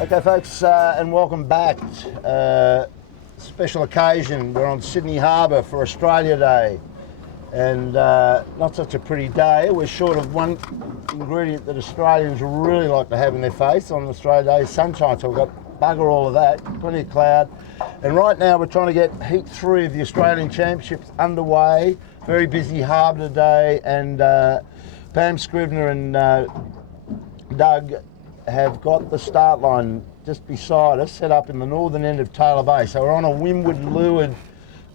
Okay, folks, and welcome back. Special occasion. We're on Sydney Harbour for Australia Day, and not such a pretty day. We're short of one ingredient that Australians really like to have in their face on Australia Day: sunshine. So we've got bugger all of that, plenty of cloud, and right now we're trying to get Heat 3 of the Australian Championships underway. Very busy harbour today, and Pam Scrivener and Doug have got the start line just beside us, set up in the northern end of Taylor Bay. So we're on a windward leeward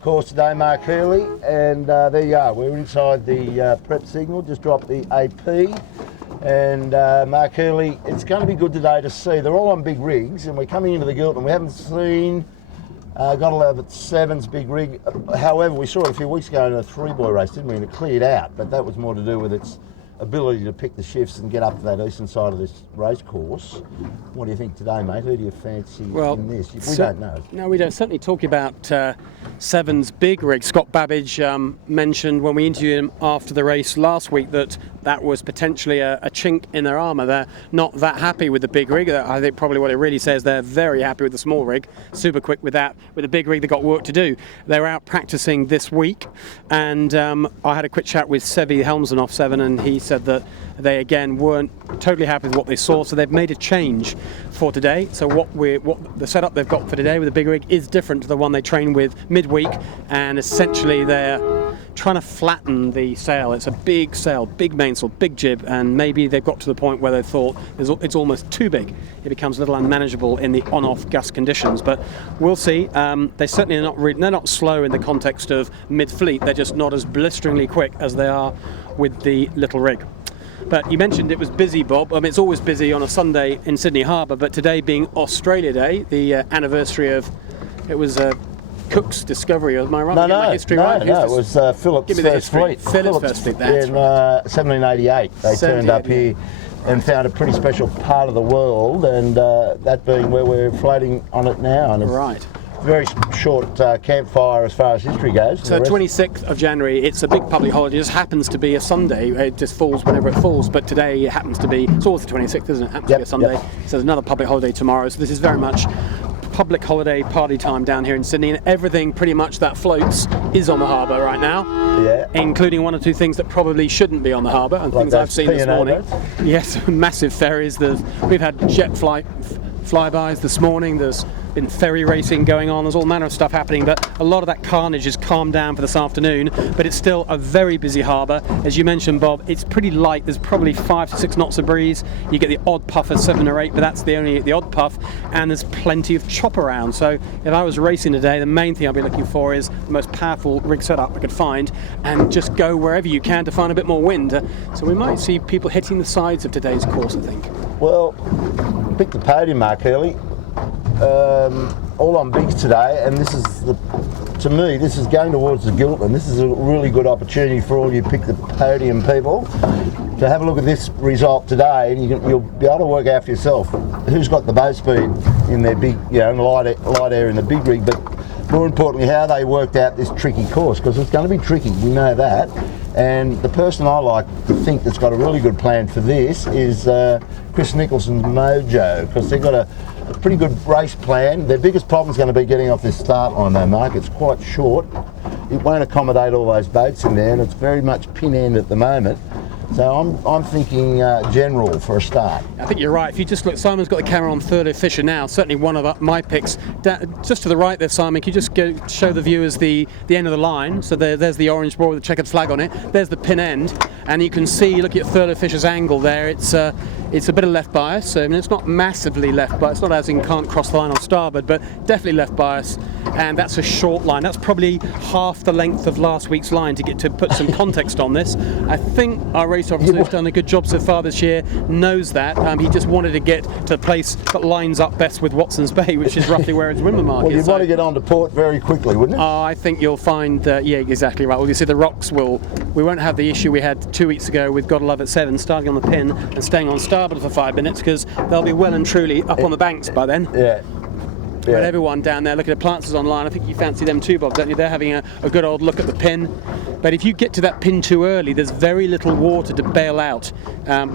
course today, Mark Hurley, and there you are. We're inside the prep signal, just dropped the AP, and Mark Hurley, it's going to be good today to see. They're all on big rigs, and we're coming into the Gilton. We haven't seen got 11's big rig. However, we saw it a few weeks ago in a three-boy race, didn't we? And it cleared out, but that was more to do with its ability to pick the shifts and get up to that eastern side of this race course. What do you think today, mate? Who do you fancy in this? We don't know. No, we don't. Certainly talking about Seven's big rig. Scott Babbage mentioned when we interviewed him after the race last week that was potentially a chink in their armour. They're not that happy with the big rig. I think probably what it really says, they're very happy with the small rig. Super quick with that. With the big rig, they've got work to do. They're out practising this week, and I had a quick chat with Sevi, the helmsman off Seven, and he said that they again weren't totally happy with what they saw, so they've made a change for today. So what the setup they've got for today with the big rig is different to the one they train with midweek, and essentially they're trying to flatten the sail. It's a big sail, big mainsail, big jib, and maybe they've got to the point where they thought it's almost too big. It becomes a little unmanageable in the on-off gust conditions, but we'll see. They certainly are they're not slow in the context of mid-fleet. They're just not as blisteringly quick as they are with the little rig. But you mentioned it was busy, Bob. I mean, it's always busy on a Sunday in Sydney Harbour, but today being Australia Day, the anniversary of, it was Cook's discovery. Am I right? No, it was Philip's first fleet. Philip's first fleet, that's in right. 1788. They turned up here and found a pretty special part of the world, and that being where we're floating on it now. And right. Very short campfire as far as history goes. So 26th of January, it's a big public holiday. It just happens to be a Sunday. It just falls whenever it falls, but today it happens to be, it's always the 26th, isn't it? It happens to be a Sunday. Yep. So there's another public holiday tomorrow. So this is very much public holiday party time down here in Sydney, and everything pretty much that floats is on the harbour right now, including one or two things that probably shouldn't be on the harbour, and like things I've seen this morning. Yes, massive ferries. We've had jet flybys this morning. There's been ferry racing going on. There's all manner of stuff happening, but a lot of that carnage is calmed down for this afternoon, but it's still a very busy harbour. As you mentioned, Bob, it's pretty light. There's probably 5 to 6 knots of breeze. You get the odd puff of 7 or 8, but that's the odd puff, and there's plenty of chop around. So if I was racing today, the main thing I'd be looking for is the most powerful rig setup I could find, and just go wherever you can to find a bit more wind. So we might see people hitting the sides of today's course, I think. Well, pick the podium, Mark Hurley. All on bigs today, and this is to me, this is going towards the Gilton. This is a really good opportunity for all you pick the podium people to have a look at this result today, and you'll be able to work out for yourself who's got the boat speed in their big, light air in the big rig, but more importantly, how they worked out this tricky course, because it's going to be tricky, we know that. And the person I like to think that's got a really good plan for this is Chris Nicholson's Mojo, because they've got a pretty good race plan. Their biggest problem is going to be getting off this start line though, Mark. It's quite short. It won't accommodate all those boats in there, and it's very much pin end at the moment. So I'm thinking general for a start. I think you're right. If you just look, Simon's got the camera on Thurlow Fisher now. Certainly one of my picks. Just to the right there, Simon. Can you just show the viewers the end of the line? So there's the orange board with the checkered flag on it. There's the pin end, and you can see. Look at Thurlow Fisher's angle there. It's a bit of left bias. I mean, it's not massively left bias. It's not as in can't cross the line on starboard, but definitely left bias. And that's a short line. That's probably half the length of last week's line to put some context on this. I think our race officer who's done a good job so far this year knows that. He just wanted to get to the place that lines up best with Watson's Bay, which is roughly where its windward mark is. Well, you'd want to get onto port very quickly, wouldn't it? I think you'll find, exactly right. Well, you see the rocks we won't have the issue we had 2 weeks ago with Gotta Love at 7, starting on the pin and staying on starboard for 5 minutes, because they'll be well and truly up on the banks by then. Yeah. But everyone down there, look at the planters online. I think you fancy them too, Bob, don't you? They're having a good old look at the pin. But if you get to that pin too early, there's very little water to bail out.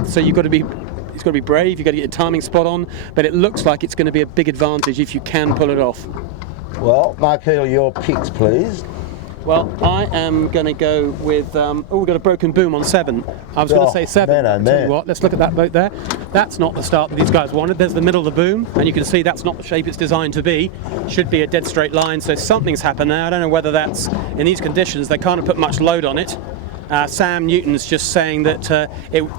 So you've got to be It's got to be brave. You've got to get your timing spot on. But it looks like it's going to be a big advantage if you can pull it off. Well, Mark Heel, your picks, please. Well, I am going to go with. We've got a broken boom on 7. I was going to say 7. Man, oh, Tell you man. what, let's look at that boat there. That's not the start that these guys wanted. There's the middle of the boom, and you can see that's not the shape it's designed to be. Should be a dead straight line, so something's happened there. I don't know whether that's in these conditions. They can't have put much load on it. Sam Newton's just saying that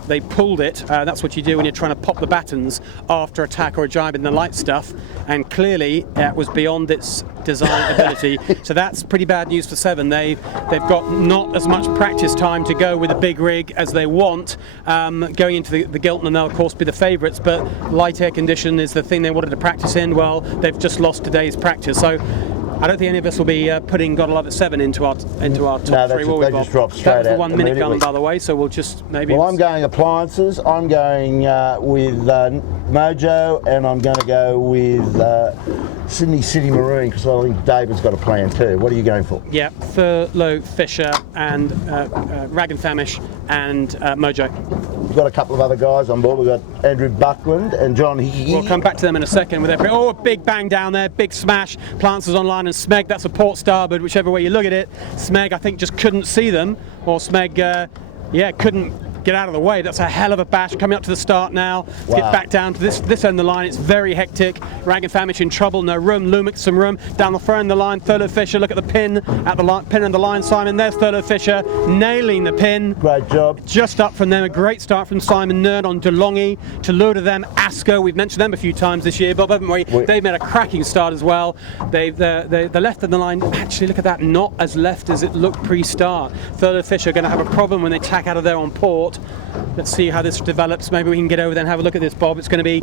they pulled it. That's what you do when you're trying to pop the battens after a tack or a jibe in the light stuff, and clearly it was beyond its design ability. So that's pretty bad news for 7. They've got not as much practice time to go with a big rig as they want going into the Gilton, and they'll of course be the favourites, but light air condition is the thing they wanted to practice in. Well, they've just lost today's practice, so I don't think any of us will be putting Gotta Love It 7 into our top 3. No, they just dropped straight out. That was the 1 minute gun, immediately. by the way, so we'll just maybe... Well, I'm going appliances. I'm going with Mojo, and I'm going to go with Sydney City Marine, because I think David's got a plan too. What are you going for? Yeah, Furlough, Fisher, and Rag and Famish, and Mojo. We've got a couple of other guys on board. We've got Andrew Buckland and John Hickey. We'll come back to them in a second with their... Oh, a big bang down there, big smash. Planters online, and Smeg, that's a port starboard, whichever way you look at it. Smeg, I think, just couldn't see them, or Smeg, couldn't get out of the way. That's a hell of a bash coming up to the start now. Let's get back down to this end of the line. It's very hectic. Rag and Famish in trouble, no room. Lumic some room. Down the front end of the line, Furlough Fisher. Look at the pin at the pin and the line, Simon. There's Furlough Fisher nailing the pin. Great job. Just up from them. A great start from Simon Nerd on DeLonghi. To lure to them, Asco. We've mentioned them a few times this year, Bob, haven't we? They've made a cracking start as well. The left of the line, actually, look at that, not as left as it looked pre-start. Furlough Fisher are going to have a problem when they tack out of there on port. Let's see how this develops. Maybe we can get over there and have a look at this, Bob. It's going to be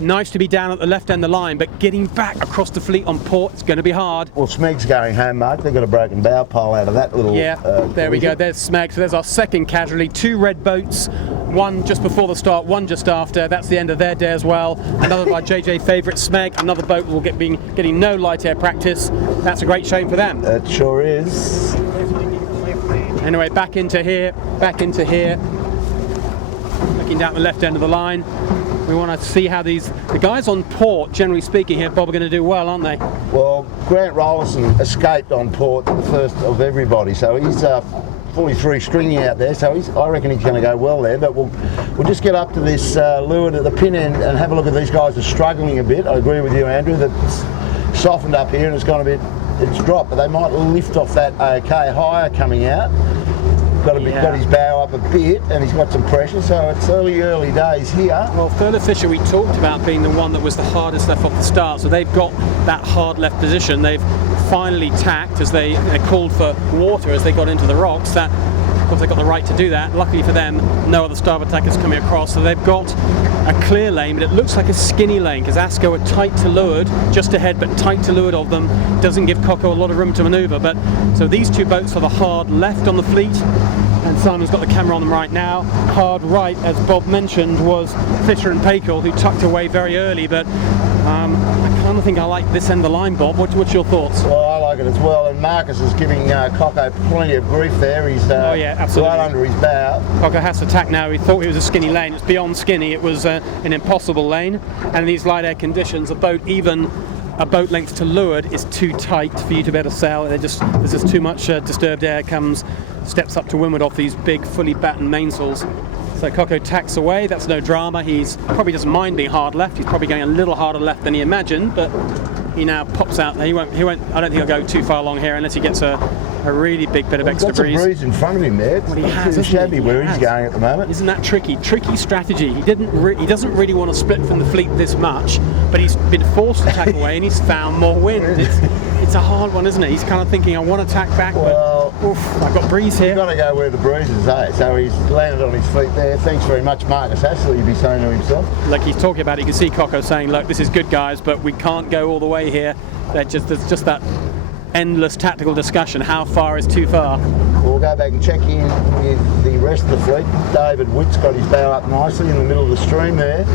nice to be down at the left end of the line, but getting back across the fleet on port, it's going to be hard. Well, Smeg's going home, Mark. They've got a broken bow pole out of that little... Yeah, there we go. There's Smeg. So there's our second casualty. 2 red boats, one just before the start, one just after. That's the end of their day as well. Another of our JJ favourite, Smeg. Another boat will getting no light air practice. That's a great shame for them. It sure is. Anyway, back into here. Looking down the left end of the line. We want to see how the guys on port, generally speaking here, Bob, are going to do well, aren't they? Well, Grant Rollinson escaped on port the first of everybody, so he's fully 3-stringing out there, so I reckon he's going to go well there. But we'll just get up to this leeward at the pin end and have a look at these guys are struggling a bit. I agree with you, Andrew, that it's softened up here and it's gone a bit, it's dropped, but they might lift off that okay higher coming out. Got his bow up a bit, and he's got some pressure, so it's early days here. Well, Furlough Fisher, we talked about being the one that was the hardest left off the start, so they've got that hard left position. They've finally tacked as they called for water as they got into the rocks. That, of course, they got the right to do that. Luckily for them, no other starboard tackers coming across, so they've got a clear lane, but it looks like a skinny lane because Asco are tight to leeward, just ahead, but tight to leeward of them. Doesn't give Coco a lot of room to manoeuvre. But so these 2 boats are the hard left on the fleet, and Simon's got the camera on them right now. Hard right, as Bob mentioned, was Fisher and Paykel, who tucked away very early, but I kind of think I like this end of the line, Bob. What's your thoughts? Well, I like it as well, and Marcus is giving Coco plenty of grief there. He's absolutely right under his bow. Coco has to tack now. He thought it was a skinny lane. It's beyond skinny. It was an impossible lane, and in these light air conditions, a boat length to leeward is too tight for you to be able to sail. There's just too much disturbed air steps up to windward off these big fully battened mainsails. So Coco tacks away. That's no drama. He's probably doesn't mind being hard left. He's probably going a little harder left than he imagined, but he now pops out there. He won't. I don't think he'll go too far along here unless he gets a really big bit of extra breeze. Got a breeze in front of him there. Well, he has, too shabby where he he's going at the moment. Isn't that tricky? Tricky strategy. He doesn't really want to split from the fleet this much, but he's been forced to tack away and he's found more wind. It's a hard one, isn't it? He's kind of thinking, I want to tack back, but I've got breeze here. You've got to go where the breeze is, eh? So he's landed on his feet there. Thanks very much, Marcus Hassel, he'd be saying to himself. Like he's talking about it, you can see Coco saying, look, this is good, guys, but we can't go all the way here. There's just that endless tactical discussion. How far is too far? We'll go back and check in with the rest of the fleet. David Witt's got his bow up nicely in the middle of the stream there.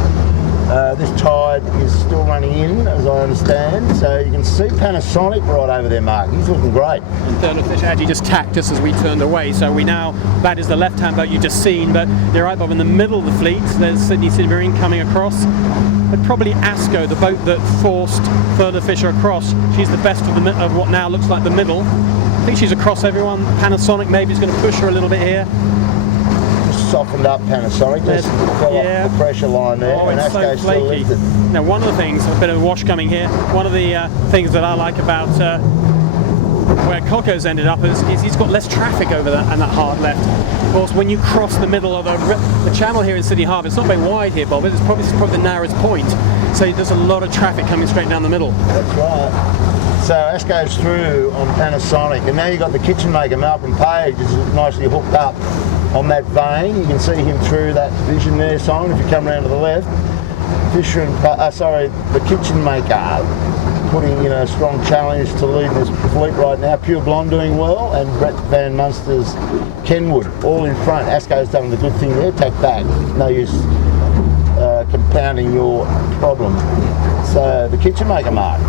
This tide is still running in, as I understand, so you can see Panasonic right over there, Mark. He's looking great. And third official actually just tacked just as we turned away, so we now, that is the left-hand boat you just seen, but you're right, Bob, in the middle of the fleet, there's Sydney Marine coming across, but probably Asco, the boat that forced Third Fisher across, she's the best of what now looks like the middle. I think she's across everyone. Panasonic maybe is going to push her a little bit here. Softened up Panasonic, just fell off the pressure line there, and Asco's so flaky. still lifted. Now, one of the things, a bit of a wash coming here, one of the things that I like about where Coco's ended up is he's got less traffic over that and that hard left. Of course, when you cross the middle of the channel here in Sydney Harbour, it's not very wide here, Bob, it's probably the narrowest point, so there's a lot of traffic coming straight down the middle. That's right. So Asco's through on Panasonic, and now you've got the kitchen maker, Malcolm Page, is nicely hooked up on that vein. You can see him through that vision there, Simon, if you come around to the left. Fisher and the kitchen maker putting in a strong challenge to lead this fleet right now. Pure Blonde doing well, and Brett Van Munster's Kenwood all in front. Asco's done the good thing there, tack back. No use compounding your problem. So the kitchen maker, Mark.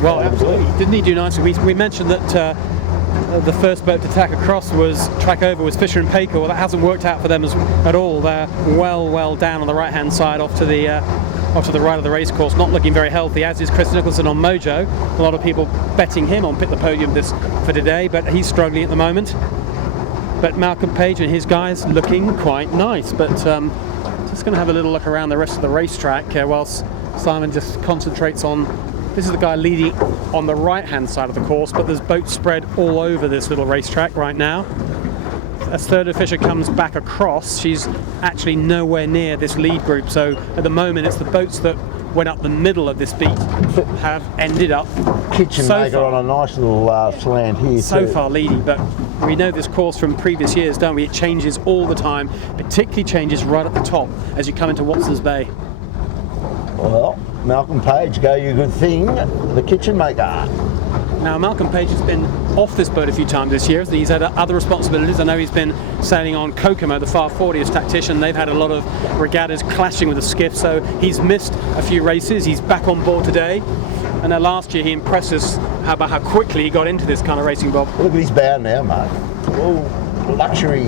Well, absolutely. Didn't he do nicely? We mentioned that the first boat to track over was Fisher and Paykel. Well, that hasn't worked out for them at all. They're well down on the right-hand side off to the right of the race course, not looking very healthy, as is Chris Nicholson on Mojo. A lot of people betting him on Pick the Podium for today, but he's struggling at the moment. But Malcolm Page and his guys looking quite nice. But just going to have a little look around the rest of the racetrack whilst Simon just concentrates on. This is the guy leading on the right-hand side of the course, but there's boats spread all over this little racetrack right now. As Third Fisher comes back across, she's actually nowhere near this lead group. So at the moment, it's the boats that went up the middle of this beat have ended up kitchen maker on a nice little slant here. So far leading, but we know this course from previous years, don't we? It changes all the time, particularly changes right at the top as you come into Watson's Bay. Well, Malcolm Page, go you good thing, the kitchen maker. Now, Malcolm Page has been off this boat a few times this year. He's had other responsibilities. I know he's been sailing on Kokomo, the Far 40 as tactician. They've had a lot of regattas clashing with the skiff, so he's missed a few races. He's back on board today. And last year he impressed us about how quickly he got into this kind of racing, Bob. Look at his bow now, Mark. All luxury.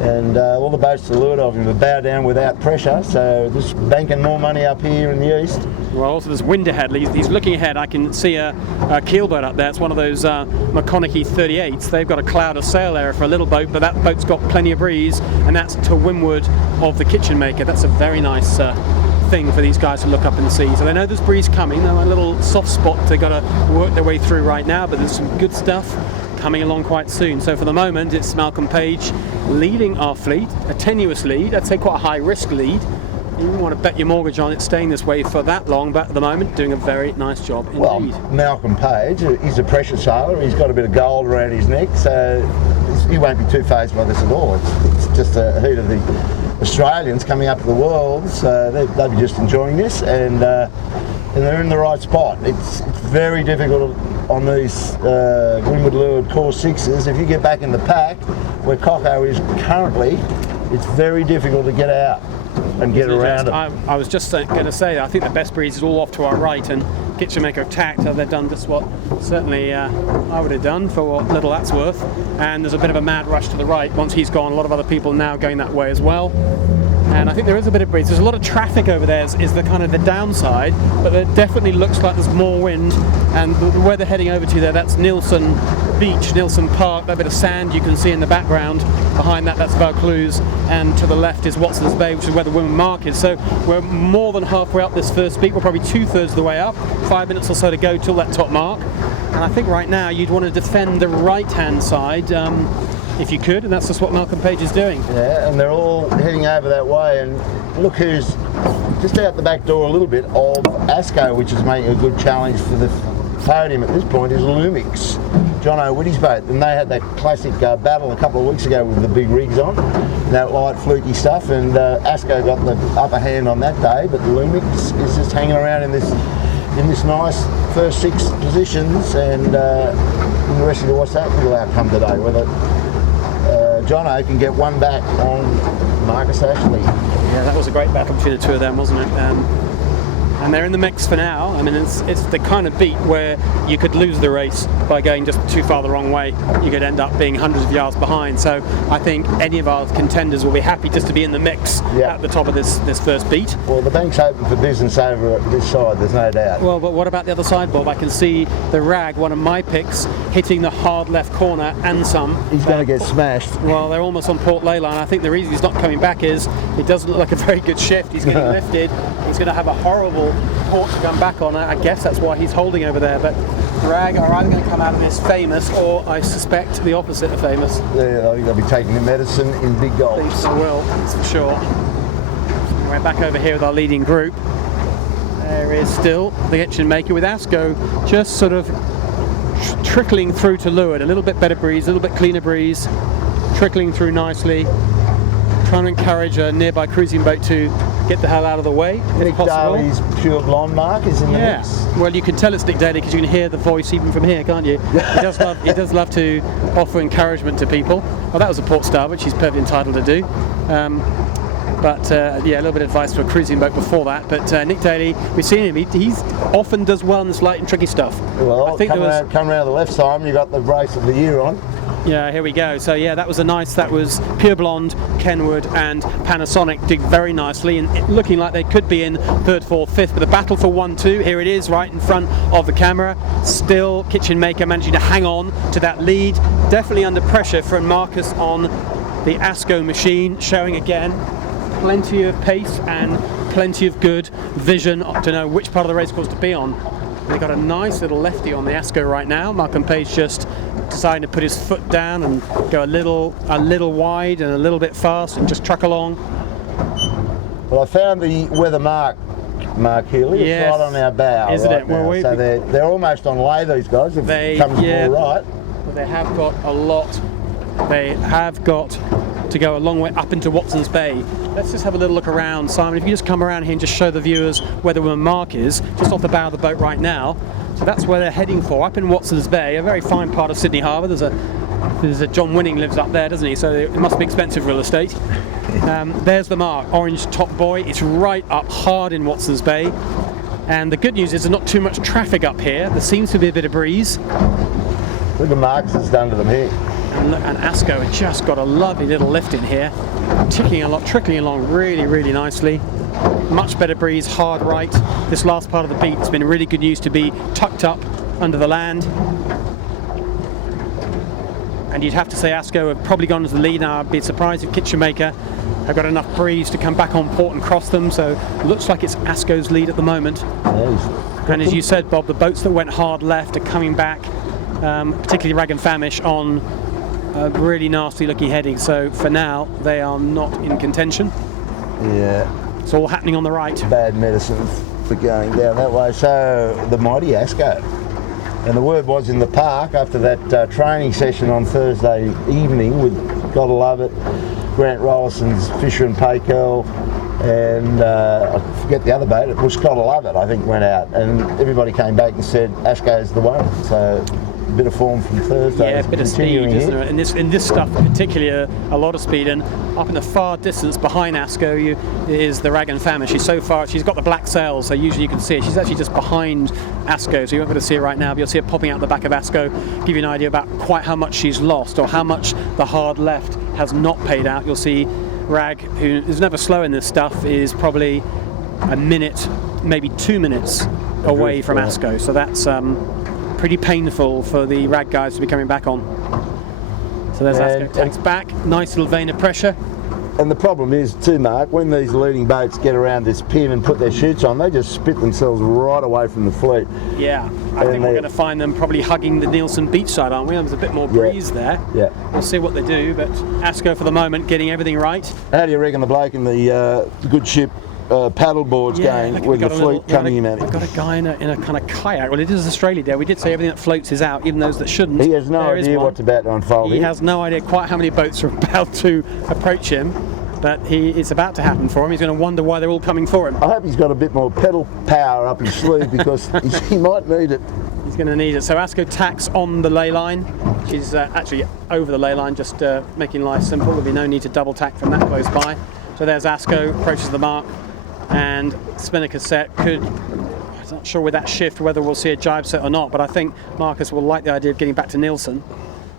And all the boats to leeward of him are bow down without pressure, so just banking more money up here in the east. Well, also there's wind ahead. He's looking ahead. I can see a keelboat up there. It's one of those McConaughey 38s. They've got a cloud of sail area for a little boat, but that boat's got plenty of breeze, and that's to windward of the kitchen maker. That's a very nice thing for these guys to look up and see. So they know there's breeze coming. They're a little soft spot they've got to work their way through right now, but there's some good stuff coming along quite soon. So for the moment, it's Malcolm Page leading our fleet, a tenuous lead. I'd say quite a high risk lead. You wouldn't want to bet your mortgage on it staying this way for that long, but at the moment doing a very nice job indeed. Well, Malcolm Page, he's a pressure sailor. He's got a bit of gold around his neck, so he won't be too phased by this at all. It's just a heat of the Australians coming up to the world, so they'll be just enjoying this, and they're in the right spot. It's very difficult on these windward leeward course sixes. If you get back in the pack, where Coco is currently, it's very difficult to get out and get around it. I was just going to say, I think the best breeze is all off to our right, and Kitchenmaker have tacked. They've done just what certainly I would have done for what little that's worth. And there's a bit of a mad rush to the right. Once he's gone, a lot of other people now going that way as well. And I think there is a bit of breeze. There's a lot of traffic over there is the kind of the downside, but it definitely looks like there's more wind. And where they're heading over to there, that's Nielsen Beach, Nielsen Park, that bit of sand you can see in the background. Behind that, that's Vaucluse, and to the left is Watson's Bay, which is where the women mark is. So we're more than halfway up this first beat. We're probably 2/3 of the way up, 5 minutes or so to go till that top mark. And I think right now you'd want to defend the right-hand side if you could, and that's just what Malcolm Page is doing. Yeah, and they're all heading over that way, and look who's just out the back door a little bit of Asco, which is making a good challenge for the podium at this point, is Lumix, John O'Witty's boat, and they had that classic battle a couple of weeks ago with the big rigs on, that light fluky stuff, and Asco got the upper hand on that day, but Lumix is just hanging around in this nice first 6 positions, and interesting to watch that little outcome today, whether Jono can get one back on Marcus Ashley. Yeah, that was a great battle between the two of them, wasn't it? And they're in the mix for now. I mean, it's the kind of beat where you could lose the race by going just too far the wrong way. You could end up being hundreds of yards behind. So I think any of our contenders will be happy just to be in the mix at the top of this first beat. Well, the bank's open for business over this side, there's no doubt. Well, but what about the other side, Bob? I can see the Rag, one of my picks, hitting the hard left corner and some. He's going to get smashed. Well, they're almost on Port Leyland. I think the reason he's not coming back is it doesn't look like a very good shift. He's getting lifted. He's going to have a horrible port to come back on. I guess that's why he's holding over there. But the Rag are either going to come out of this famous, or I suspect the opposite of famous. Yeah, I think they'll be taking the medicine in big goals. I think they will, that's for sure. We're back over here with our leading group. There is still the Kitchen Maker with Asco just sort of trickling through to leeward. A little bit better breeze, a little bit cleaner breeze, trickling through nicely. Trying to encourage a nearby cruising boat to get the hell out of the way, if possible. Nick Daly's Pure Blonde mark is in the mix. Well, you can tell it's Nick Daly because you can hear the voice even from here, can't you? He does love to offer encouragement to people. Well, that was a port star, which he's perfectly entitled to do. Yeah, a little bit of advice for a cruising boat before that. But Nick Daly, we've seen him. He often does well in the slight and tricky stuff. Well, I think come around the left side, you got the race of the year on. Yeah, here we go. So yeah, that was Pure Blonde, Kenwood and Panasonic did very nicely, and looking like they could be in third, fourth, fifth, but the battle for 1-2, here it is right in front of the camera. Still Kitchen Maker managing to hang on to that lead, definitely under pressure from Marcus on the Asco machine, showing again plenty of pace and plenty of good vision to know which part of the racecourse to be on. They've got a nice little lefty on the Asco right now. Malcolm Page just deciding to put his foot down and go a little wide and a little bit fast and just truck along. Well, I found the weather mark Healy. It's right on our bow. Isn't right it? Now. Well, so they're almost on lay, these guys. If it comes more right. But they have got a lot. They have got to go a long way up into Watson's Bay. Let's just have a little look around, Simon. If you just come around here and just show the viewers where the mark is, just off the bow of the boat right now. So that's where they're heading for, up in Watson's Bay, a very fine part of Sydney Harbour. There's a John Winning lives up there, doesn't he? So it must be expensive real estate. There's the mark, orange top buoy. It's right up hard in Watson's Bay. And the good news is there's not too much traffic up here. There seems to be a bit of breeze. Look at Marcus has done to them here. And Asco has just got a lovely little lift in here, trickling along really, really nicely. Much better breeze, hard right. This last part of the beat has been really good news to be tucked up under the land. And you'd have to say Asco have probably gone to the lead now. I'd be surprised if Kitchen Maker have got enough breeze to come back on port and cross them. So it looks like it's Asco's lead at the moment. And as you said, Bob, the boats that went hard left are coming back, particularly Rag and Famish, on a really nasty looking heading. So for now, they are not in contention. Yeah. It's all happening on the right. Bad medicine for going down that way. So the mighty Asco. And the word was in the park after that training session on Thursday evening with Gotta Love It, Grant Rollison's Fisher and Paykel, and I forget the other boat, it was Gotta Love It, I think, went out. And everybody came back and said Asco's the one. So a bit of form from Thursday. Yeah, a bit of speed, isn't it? In this stuff, particularly a lot of speed. And up in the far distance behind Asco is the Rag and Famish. She's got the black sails, so usually you can see it. She's actually just behind Asco, so you won't be able to see it right now, but you'll see it popping out the back of Asco, give you an idea about quite how much she's lost or how much the hard left has not paid out. You'll see Rag, who is never slow in this stuff, is probably a minute, maybe 2 minutes away from Asco. So that's pretty painful for the Rag guys to be coming back on. So there's Asco, takes back, nice little vein of pressure. And the problem is too, Mark, when these leading boats get around this pin and put their chutes on, they just spit themselves right away from the fleet. Yeah, I think we're going to find them probably hugging the Nielsen beachside, aren't we? There's a bit more breeze there. Yeah. We'll see what they do, but Asco for the moment getting everything right. How do you reckon the bloke in the good ship paddle boards going with the fleet coming in at him? We've got a guy in a kind of kayak. Well, it is Australia Day. We did say everything that floats is out, even those that shouldn't. He has no idea what's about to unfold. He has no idea quite how many boats are about to approach him, but it's about to happen for him. He's going to wonder why they're all coming for him. I hope he's got a bit more pedal power up his sleeve because he might need it. He's going to need it. So Asko tacks on the ley line. She's actually over the ley line, just making life simple. There'll be no need to double tack from that close by. So there's Asko, approaches the mark, and spinnaker set could, I'm not sure with that shift whether we'll see a jibe set or not, but I think Marcus will like the idea of getting back to Nielsen.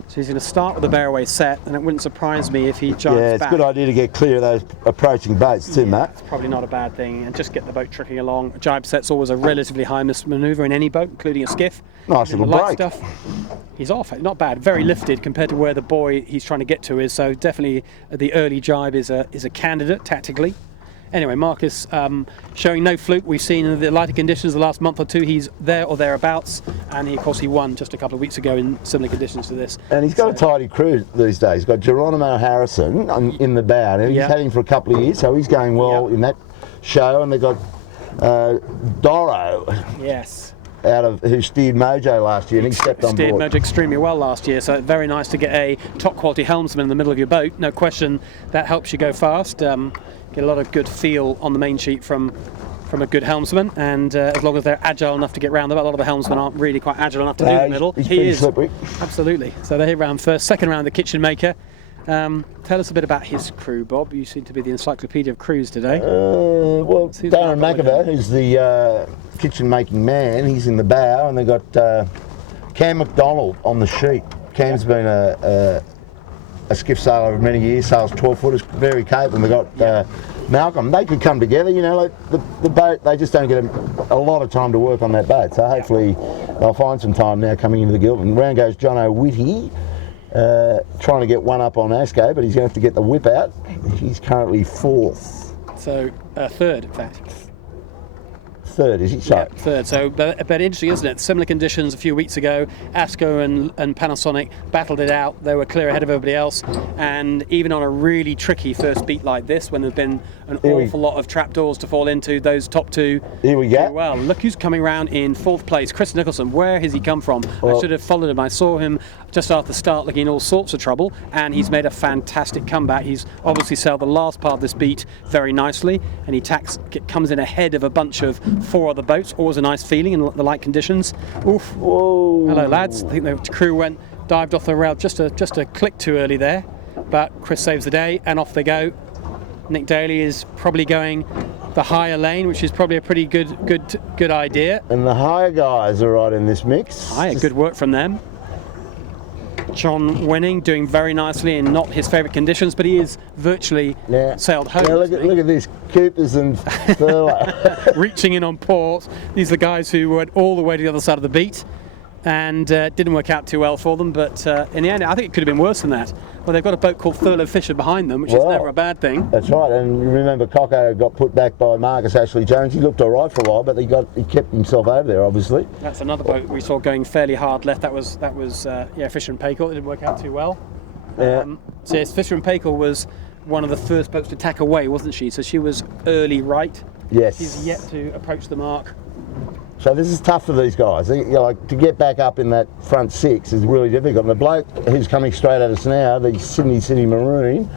So he's going to start with the bear-away set, and it wouldn't surprise me if he jibes back. Yeah, it's a good idea to get clear of those approaching boats too, Matt. It's probably not a bad thing, and just get the boat tricking along. A jibe set's always a relatively high manoeuvre in any boat, including a skiff. Nice little break. Stuff. He's off, not bad, very lifted compared to where the buoy he's trying to get to is, so definitely the early jibe is a candidate tactically. Anyway, Marcus showing no fluke. We've seen in the lighter conditions the last month or two, he's there or thereabouts, and of course he won just a couple of weeks ago in similar conditions to this. And he's got a tidy crew these days. He's got Geronimo Harrison in the bow. Now, he's had him for a couple of years, so he's going well in that show. And they've got Doro. Yes. Who steered Mojo last year, and he stepped on board. Steered Mojo extremely well last year, so very nice to get a top quality helmsman in the middle of your boat. No question that helps you go fast. Get a lot of good feel on the main sheet from a good helmsman, and as long as they're agile enough to get round them. A lot of the helmsmen aren't really quite agile enough to do the middle. He is slippery. Absolutely. So they're here round first. Second round, the kitchen maker. Tell us a bit about his crew, Bob. You seem to be the encyclopedia of crews today. Well, Darren McAvoy, who's the kitchen making man, he's in the bow, and they've got Cam McDonald on the sheet. Cam's been a skiff sailor for many years, sails 12 footers, very capable. They've got Malcolm. They could come together, you know, like the boat, they just don't get a lot of time to work on that boat, so hopefully they'll find some time now coming into the guild. And round goes John O'Witty, trying to get one up on Asko, but he's going to have to get the whip out. He's currently fourth. So third, in fact. Third, is he? Yeah, third. So, but interesting, isn't it? Similar conditions a few weeks ago. Asko and Panasonic battled it out. They were clear ahead of everybody else. And even on a really tricky first beat like this, when there's been an awful lot of trapdoors to fall into, those top two. Here we go. Well, look who's coming round in fourth place. Chris Nicholson. Where has he come from? I should have followed him. I saw him just after the start looking in all sorts of trouble, and he's made a fantastic comeback. He's obviously sailed the last part of this beat very nicely, and he comes in ahead of a bunch of 4 other boats. Always a nice feeling in the light conditions. Oof. Whoa. Hello, lads. I think the crew dived off the rail just a click too early there, but Chris saves the day, and off they go. Nick Daly is probably going the higher lane, which is probably a pretty good idea. And the higher guys are right in this mix. Good work from them. John winning, doing very nicely in not his favourite conditions, but he is virtually sailed home. Yeah, look at this, Coopers and Furlow. Reaching in on port. These are the guys who went all the way to the other side of the beat, and didn't work out too well for them, but in the end I think it could have been worse than that. Well, they've got a boat called Furlow Fisher behind them, which is never a bad thing. That's right, and you remember Cocko got put back by Marcus Ashley Jones. He looked all right for a while, but he kept himself over there, obviously. That's another boat we saw going fairly hard left. That was Fisher and Paykel. It didn't work out too well. So yes, Fisher and Paykel was one of the first boats to tack away, wasn't she? So she was early right. Yes. She's yet to approach the mark. So this is tough for these guys. Like, to get back up in that front 6 is really difficult. And the bloke who's coming straight at us now, the Sydney Marine,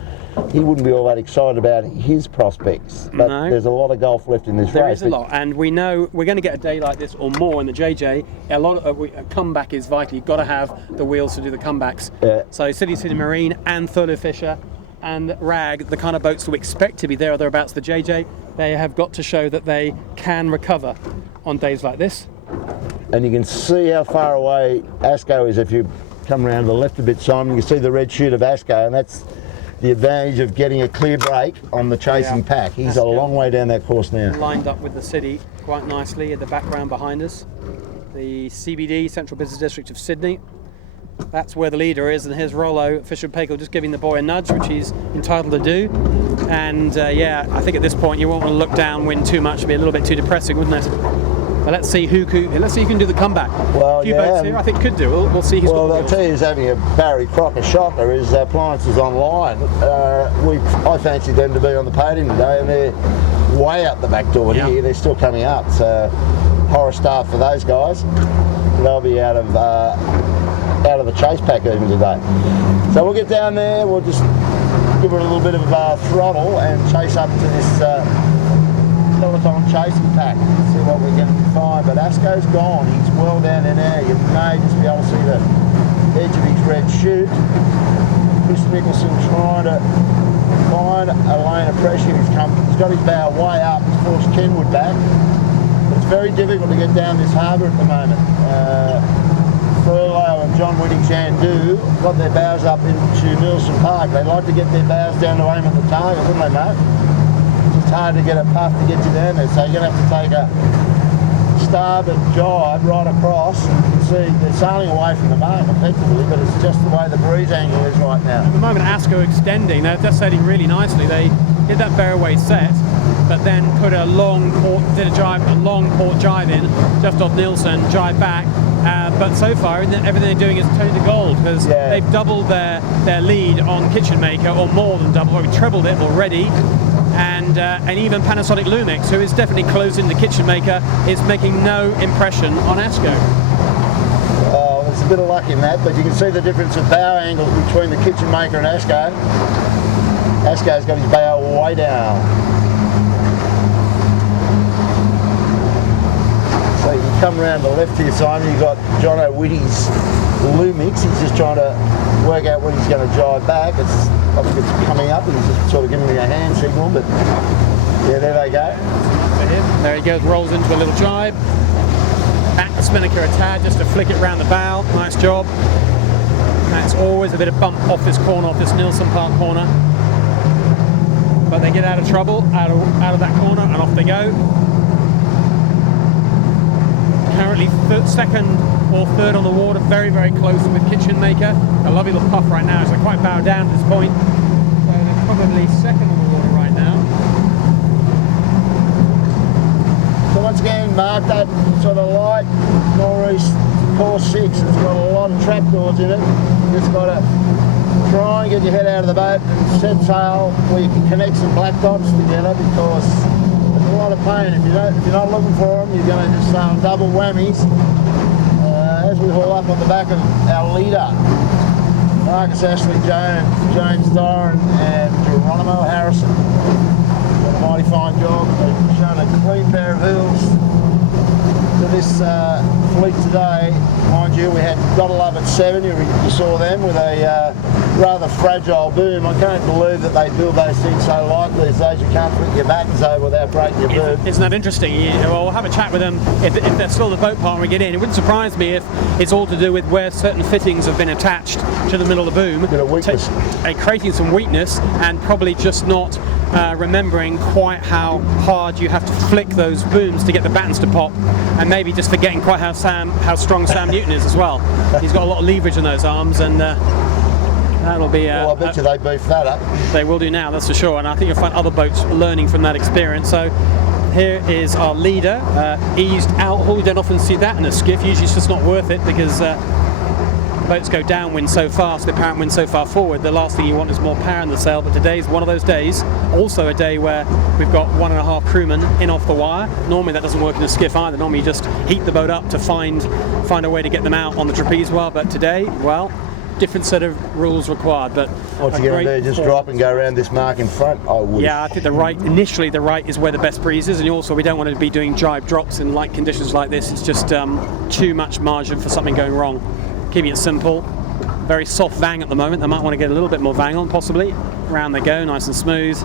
he wouldn't be all that excited about his prospects. But there's a lot of golf left in this race. There is a lot, and we know we're going to get a day like this or more in the JJ. A comeback is vital. You've got to have the wheels to do the comebacks. So Sydney Marine and Furlow Fisher and Rag, the kind of boats that we expect to be there or thereabouts the JJ, they have got to show that they can recover on days like this. And you can see how far away Asko is if you come around to the left a bit, Simon. You can see the red shoot of Asko, and that's the advantage of getting a clear break on the chasing pack. He's a long way down that course now. Lined up with the city quite nicely in the background behind us. The CBD, Central Business District of Sydney. That's where the leader is, and here's Rollo, Fisher and Paykel, just giving the boy a nudge, which he's entitled to do. And I think at this point you won't want to look downwind too much; it'd be a little bit too depressing, wouldn't it? But let's see who can do the comeback. Well, a few boats here, I think, could do. We'll see. Well, I'll tell you, who's having a Barry Crocker shocker is Appliances Online. I fancied them to be on the podium today, and they're way out the back door here. They're still coming up. So horror start for those guys. They'll be out of the chase pack even today. So we'll get down there. We'll just give it a little bit of throttle and chase up to this peloton chasing pack, see what we can find. But Asko's gone, he's well down in there. You may just be able to see the edge of his red chute. Chris Nicholson trying to find a lane of pressure. He's got his bow way up, he's forced Kenwood back. But it's very difficult to get down this harbour at the moment. Furlow and John Whitting-Shandu got their bows up into Nielsen Park. They like to get their bows down to aim at the target, wouldn't they, mate? It's hard to get a puff to get you down there, so you're going to have to take a starboard jibe right across. You can see they're sailing away from the mark effectively, but it's just the way the breeze angle is right now. At the moment, Asko extending, they're setting really nicely. They did that fairway set, but then put a long port jibe in just off Nielsen, jibe back. But so far, everything they're doing is turning to gold, because they've doubled their lead on Kitchen Maker, or more than doubled, or trebled it already. And even Panasonic Lumix, who is definitely closing the Kitchen Maker, is making no impression on Asko. Oh, there's a bit of luck in that, but you can see the difference of bow angle between the Kitchen Maker and Asko. Asko's got his bow way down. So you come around the left here, Simon, you've got John O'Witty's Lumix. He's just trying to work out when he's going to jibe back. I think it's coming up, and he's just sort of giving me a hand signal, but yeah, there they go. There he goes, rolls into a little jibe. Back the spinnaker a tad just to flick it round the bow. Nice job. That's always a bit of bump off this corner, off this Nielsen Park corner. But they get out of trouble, out of that corner, and off they go. Currently second or third on the water, very, very close with Kitchen Maker. A lovely little puff right now, so they're quite bowed down at this point. So they're probably second on the water right now. So once again, mark that sort of light northeast course 6. It's got a lot of trapdoors in it. You just got to try and get your head out of the boat and set sail where you can connect some black dots together, because there's a lot of pain. If you're not looking for them, you're going to just sail double whammies. As we haul up on the back of our leader, Marcus Ashley Jones, James Doran and Geronimo Harrison. Done a mighty fine job. They've shown a clean pair of heels to this fleet today. Mind you, we had Gotta Love at 7, you saw them with a rather fragile boom. I can't believe that they build those things so light these days. You can't put your battens over without breaking your boom. Isn't that interesting? Well, we'll have a chat with them if they're still the boat part when we get in. It wouldn't surprise me if it's all to do with where certain fittings have been attached to the middle of the boom. A bit of weakness. Creating some weakness, and probably just not remembering quite how hard you have to flick those booms to get the battens to pop, and maybe just forgetting quite how strong Sam Newton is as well. He's got a lot of leverage in those arms, and that'll be... well, I bet you they beef that up. They will do now, that's for sure, and I think you'll find other boats learning from that experience. So here is our leader, eased out. We don't often see that in a skiff. Usually it's just not worth it, because boats go downwind so fast, the apparent wind so far forward. The last thing you want is more power in the sail, but today's one of those days. Also a day where we've got 1.5 crewmen in off the wire. Normally that doesn't work in a skiff either. Normally you just heat the boat up to find a way to get them out on the trapeze wire, but today, well, different set of rules required. But what's you going to do, just drop and go around this mark in front? I would. Yeah, I think initially the right is where the best breeze is, and also we don't want to be doing jibe drops in light conditions like this. It's just too much margin for something going wrong. Keeping it simple. Very soft vang at the moment. They might want to get a little bit more vang on, possibly. Round they go, nice and smooth.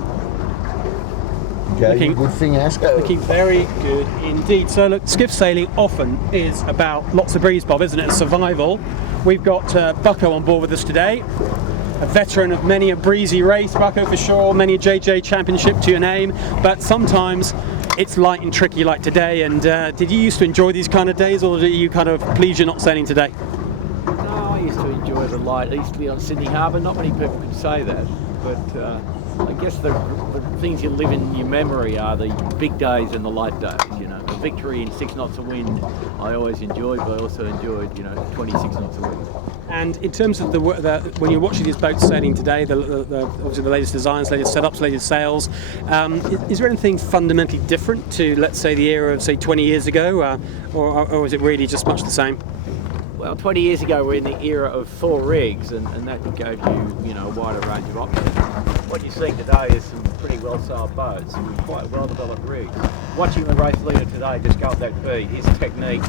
Okay, good thing, Asko. Looking very good indeed. So look, skiff sailing often is about lots of breeze, Bob, isn't it? Survival. We've got Bucko on board with us today. A veteran of many a breezy race, Bucko for sure, many a JJ championship to your name, but sometimes it's light and tricky like today. And did you used to enjoy these kind of days, or are you kind of pleased you're not sailing today? I used to enjoy the light. I used to be on Sydney Harbour. Not many people could say that, but I guess the things you live in your memory are the big days and the light days. You know, the victory in 6 knots of wind I always enjoyed, but I also enjoyed 26 knots of wind. And in terms of when you're watching these boats sailing today, obviously the latest designs, latest setups, latest sails, is there anything fundamentally different to, let's say, the era of, say, 20 years ago, or is it really just much the same? Well, 20 years ago we're in the era of 4 rigs, and that gave you, a wider range of options. What you're seeing today is some pretty well-sailed boats with quite well-developed rigs. Watching the race leader today just go up that beat, his technique,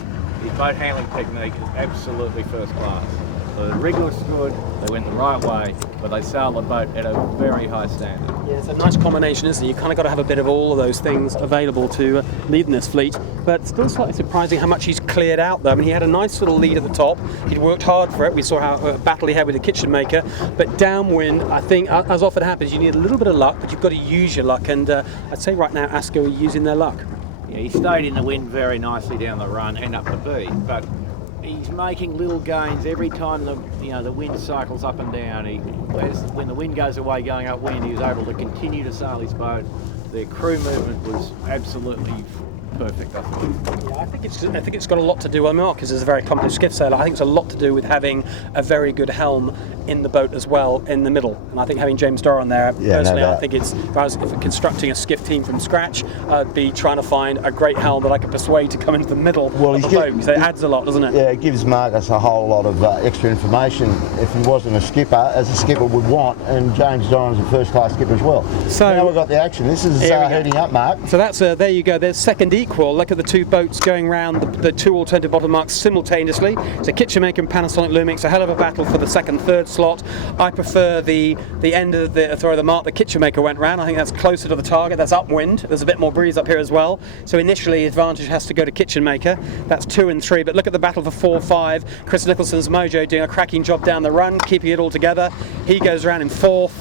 his boat handling technique is absolutely first class. The rig looks good, they went the right way, but they sailed the boat at a very high standard. Yeah, it's a nice combination, isn't it? You kind of got to have a bit of all of those things available to lead in this fleet. But still slightly surprising how much he's cleared out, though. I mean, he had a nice little lead at the top. He'd worked hard for it. We saw how battle he had with the kitchen maker. But downwind, I think, as often happens, you need a little bit of luck, but you've got to use your luck. And I'd say right now, Asco are using their luck. Yeah, he stayed in the wind very nicely down the run and up the beat, but he's making little gains every time the wind cycles up and down. When the wind goes away going upwind, he was able to continue to sail his boat. The crew movement was absolutely perfect, I think. Yeah, I think it's got a lot to do. Well, Marcus is a very accomplished skiff sailor. I think it's a lot to do with having a very good helm in the boat as well in the middle. And I think having James Dorr on there, personally, I think if I was constructing a skiff team from scratch, I'd be trying to find a great helm that I could persuade to come into the middle of the boat. So it adds a lot, doesn't it? Yeah, it gives Marcus a whole lot of extra information if he wasn't a skipper, as a skipper would want, and James Dorr is a first-class skipper as well. So now we've got the action. This is heading up, Mark. So that's there you go. There's second equal. Look at the two boats going round the two alternative bottom marks simultaneously. It's a kitchen maker and Panasonic Lumix. A hell of a battle for the second, third slot. I prefer the end of the mark the kitchen maker went round. I think that's closer to the target. That's upwind. There's a bit more breeze up here as well. So initially, advantage has to go to kitchen maker. That's 2 and 3. But look at the battle for 4, 5. Chris Nicholson's Mojo doing a cracking job down the run, keeping it all together. He goes around in 4th.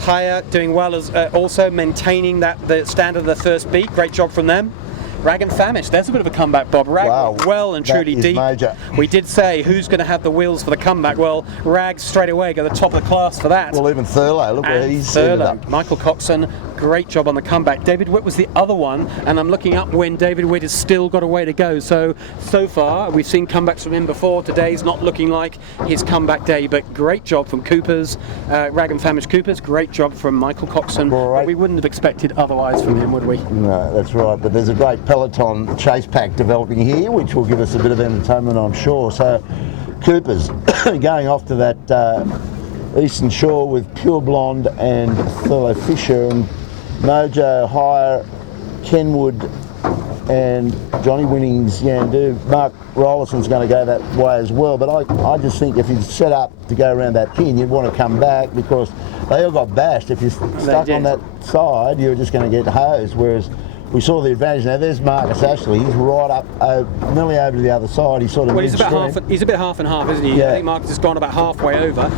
Higher doing well as also maintaining the standard of the first beat. Great job from them. Rag and Famish, there's a bit of a comeback, Bob. Rag well and truly deep. Major. We did say who's going to have the wheels for the comeback. Well, Rag straight away got the top of the class for that. Well, even Thurlow, look where he's ended up. Michael Coxon, great job on the comeback. David Witt was the other one, and I'm looking up when David Witt has still got a way to go. So far, we've seen comebacks from him before. Today's not looking like his comeback day, but great job from Coopers, Rag and Famish Coopers. Great job from Michael Coxon. But we wouldn't have expected otherwise from him, would we? No, that's right. But there's a great peloton chase pack developing here, which will give us a bit of entertainment, I'm sure. So Coopers going off to that Eastern Shore with Pure Blonde and Thurlow Fisher, and Mojo Hire, Kenwood and Johnny Winnings Yandu. Mark Rollison's going to go that way as well, but I just think if he's set up to go around that pin, you'd want to come back, because they all got bashed. If you're stuck on that side, you're just going to get hosed, whereas we saw the advantage. Now there's Marcus Ashley. He's right up, nearly over to the other side. He's sort of he's a bit half and half, isn't he? Yeah. I think Marcus has gone about halfway over,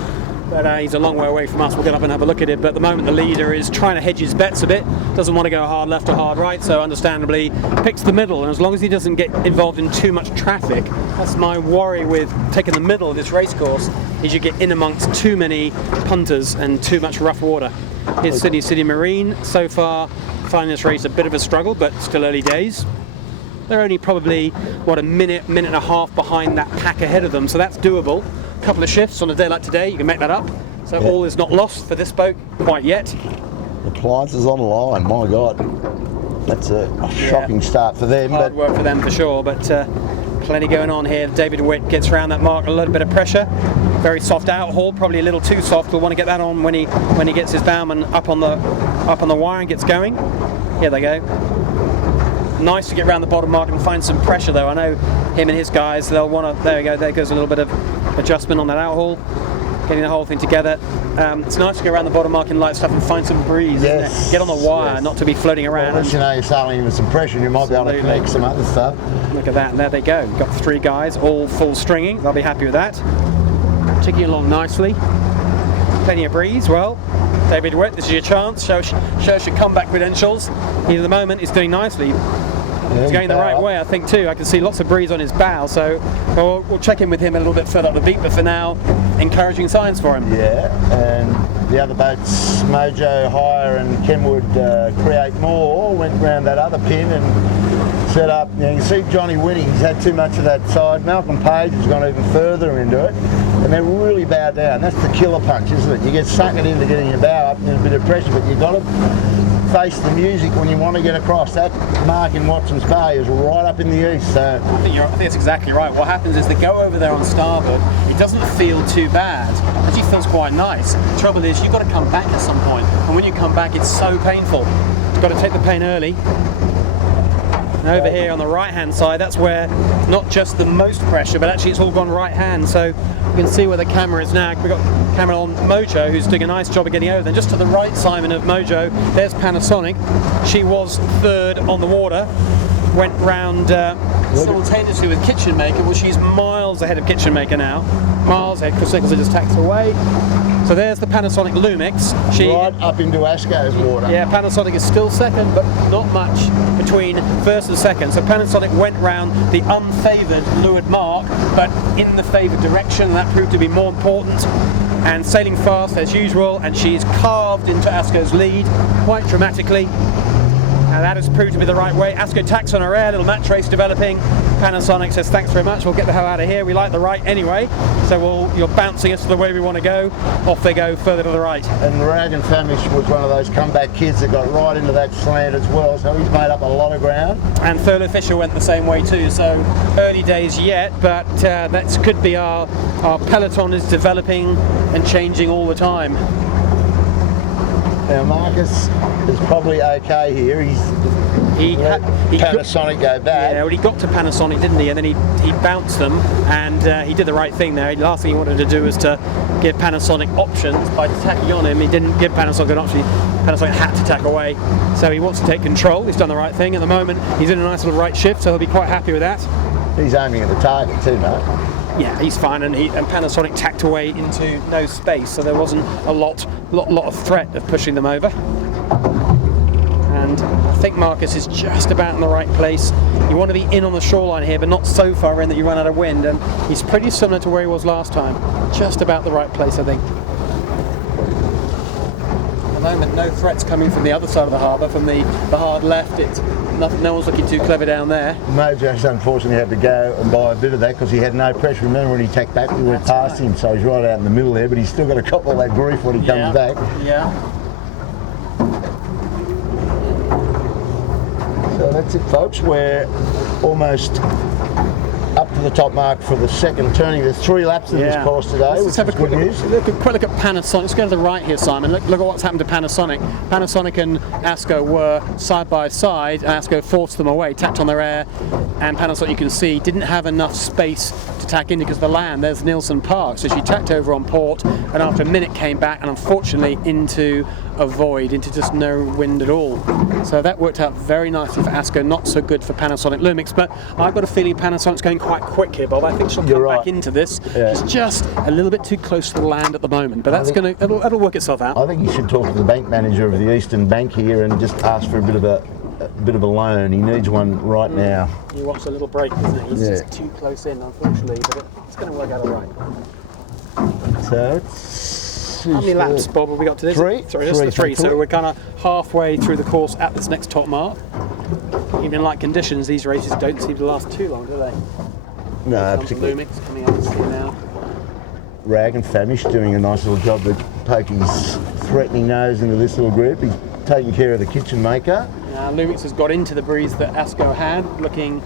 but he's a long way away from us. We'll get up and have a look at it. But at the moment, the leader is trying to hedge his bets a bit. Doesn't want to go hard left or hard right, so understandably picks the middle. And as long as he doesn't get involved in too much traffic, that's my worry with taking the middle of this race course, is you get in amongst too many punters and too much rough water. Here's Sydney City Marine. So far, finding this race a bit of a struggle, but still early days. They're only probably, a minute and a half behind that pack ahead of them, so that's doable. A couple of shifts on a day like today, you can make that up. So all is not lost for this boat quite yet. The Clients is on the line, my God. That's a shocking start for them. Hard work for them for sure, but plenty going on here. David Witt gets around that mark, a little bit of pressure. Very soft outhaul, probably a little too soft. We'll want to get that on when he gets his bowman up on the wire and gets going. Here they go. Nice to get around the bottom mark and find some pressure though. I know him and his guys, they'll want to, there we go, there goes a little bit of adjustment on that outhaul, getting the whole thing together. It's nice to go around the bottom mark in light stuff and find some breeze, isn't it? Get on the wire, not to be floating around. Well, you're sailing with some pressure, you might be able to connect some other stuff. Look at that, and there they go. We've got 3 guys, all full stringing. They'll be happy with that. Ticking along nicely. Plenty of breeze. Well, David Witt, this is your chance. Show us your comeback credentials. At the moment, he's doing nicely. He's going the right way, I think, too. I can see lots of breeze on his bow, so we'll check in with him a little bit further up the beat, but for now, encouraging signs for him. Yeah, and the other boats, Mojo, Hire and Kenwood, Create More, went round that other pin and set up. You can see Johnny Winning, he's had too much of that side. Malcolm Page has gone even further into it. and they're really bow down. That's the killer punch, isn't it? You get suckered into getting your bow up and there's a bit of pressure, but you've got to face the music when you want to get across. That mark in Watson's Bay is right up in the east. So I think that's exactly right. What happens is they go over there on starboard. It doesn't feel too bad. It actually feels quite nice. The trouble is you've got to come back at some point, and when you come back, it's so painful. You've got to take the pain early. And over here on the right-hand side, that's where not just the most pressure, but actually it's all gone right-hand. So you can see where the camera is now. We've got camera on Mojo, who's doing a nice job of getting over. Then just to the right, Simon, of Mojo, there's Panasonic. She was third on the water. Went round simultaneously with Kitchen Maker, well, she's miles ahead of Kitchen Maker now. Miles ahead. Chris Nichols just tacked away. So there's the Panasonic Lumix. Right up into Asco's water. Yeah, Panasonic is still second, but not much between first and second. So Panasonic went round the unfavoured leeward mark, but in the favoured direction, and that proved to be more important. And sailing fast as usual, and she's carved into Asco's lead quite dramatically. And that has proved to be the right way. Asco tacks on her air, little match race developing. Panasonic says thanks very much, we'll get the hell out of here. We like the right anyway, so you're bouncing us to the way we want to go. Off they go further to the right. And Rag and Famish was one of those comeback kids that got right into that slant as well, so he's made up a lot of ground. And Thurlow Fisher went the same way too, so early days yet, but that could be our peloton is developing and changing all the time. Now Marcus is probably okay here. He let Panasonic go back. Yeah, well, he got to Panasonic, didn't he? And then he bounced them, and he did the right thing there. The last thing he wanted to do was to give Panasonic options by tacking on him. He didn't give Panasonic an option. Panasonic had to tack away. So he wants to take control. He's done the right thing. At the moment, he's in a nice little right shift, so he'll be quite happy with that. He's aiming at the target too, mate. Yeah, he's fine, and Panasonic tacked away into no space, so there wasn't a lot of threat of pushing them over. And I think Marcus is just about in the right place. You want to be in on the shoreline here, but not so far in that you run out of wind, and he's pretty similar to where he was last time. Just about the right place, I think. At the moment, no threats coming from the other side of the harbour, from the hard left. No one's looking too clever down there. Mojo's unfortunately had to go and buy a bit of that because he had no pressure. Remember when he tacked back, we went past him, so he's right out in the middle there, but he's still got to cop all that grief when he comes back. Yeah. So that's it, folks. We're almost up to the top mark for the second turning. There's 3 laps in this course today, which is good news. Quick look at Panasonic. Let's go to the right here, Simon. Look at what's happened to Panasonic. Panasonic and Asco were side by side, and Asco forced them away, tacked on their air, and Panasonic, you can see, didn't have enough space to tack in because of the land. There's Nielsen Park, so she tacked over on port, and after a minute came back, and unfortunately into a void, into just no wind at all. So that worked out very nicely for Asco, not so good for Panasonic Lumix, but I've got a feeling Panasonic's going quite quick here, Bob. I think she'll come back into this. Yeah. She's just a little bit too close to the land at the moment, but that'll work itself out. I think you should talk to the bank manager of the Eastern Bank here and just ask for a bit of a loan. He needs one right now. He wants a little break, doesn't he? He's just too close in, unfortunately, but it's going to work out all right. So it's... How many laps, Bob, have we got to this? 3. Sorry, just the 3. So we're kind of halfway through the course at this next top mark. Even in light conditions, these races don't seem to last too long, do they? No, particularly. Lumix coming up here now. Rag and Famish doing a nice little job of poking his threatening nose into this little group. He's taking care of the Kitchen Maker. Now Lumix has got into the breeze that Asco had, looking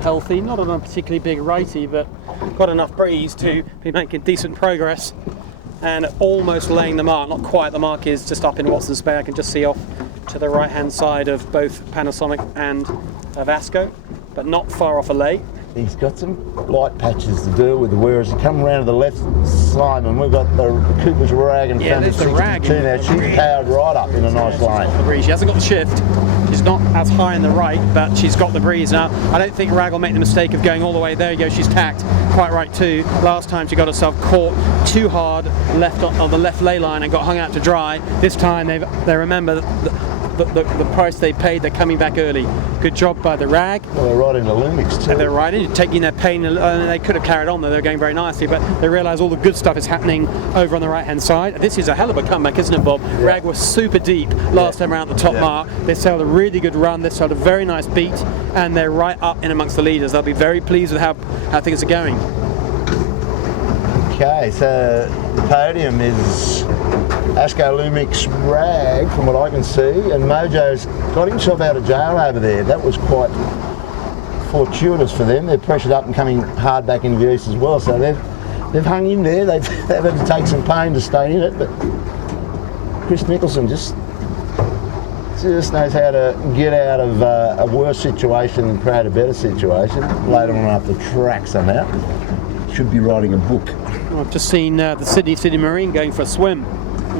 healthy, not on a particularly big righty, but got enough breeze to be making decent progress and almost laying the mark. Not quite, the mark is just up in Watson's Bay. I can just see off to the right hand side of both Panasonic and of Asco, but not far off a lay. He's got some light patches to deal with, whereas you come around to the left, Simon, we've got the Cooper's Rag and there's the Rag. Now she's powered right up in a nice lane. The breeze. She hasn't got the shift. She's not as high in the right, but she's got the breeze. Now, I don't think Rag will make the mistake of going all the way. There you go, she's tacked. Quite right too. Last time she got herself caught too hard left on the left lay line and got hung out to dry. This time they remember the price they paid. They're coming back early. Good job by the Rag. Well, they're right into Lumix too. And they're right in, taking their pain. They could have carried on though. They're going very nicely, but they realise all the good stuff is happening over on the right hand side. This is a hell of a comeback, isn't it, Bob? Yeah. Rag was super deep last time around the top mark. They sailed a really good run. They sailed a very nice beat, and they're right up in amongst the leaders. They'll be very pleased with how things are going. Okay, so the podium is Asco Lumix Rag, from what I can see, and Mojo's got himself out of jail over there. That was quite fortuitous for them. They're pressured up and coming hard back into the east as well, so they've hung in there. They've had to take some pain to stay in it, but Chris Nicholson just knows how to get out of a worse situation and create a better situation later on up the track somehow. Should be writing a book. Well, I've just seen the Sydney Marine going for a swim.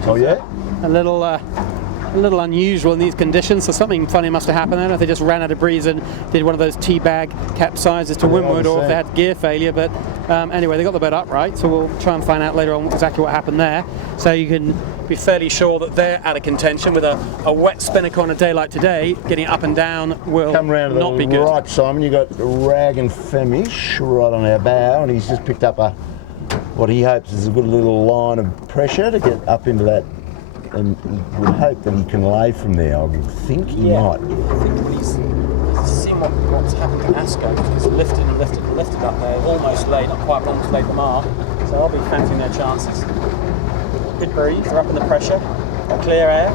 Oh yeah? A little unusual in these conditions, so something funny must have happened. I don't know if they just ran out of breeze and did one of those teabag capsizes to windward, or if they had gear failure, but anyway, they got the boat upright, so we'll try and find out later on exactly what happened there. So you can be fairly sure that they're out of contention. With a wet spinnaker on a day like today, getting up and down will come round to not be the good. right, Simon. You've got Rag and Femish right on our bow, and he's just picked up what he hopes is a good little line of pressure to get up into that, and he would hope that he can lay from there. I would think he might. I think he's seen what's happened to Asco. He's lifted and lifted and lifted up there, almost laid, not quite, almost laid the mark. So I'll be fancying their chances. Good breeze, they're up in the pressure, clear air.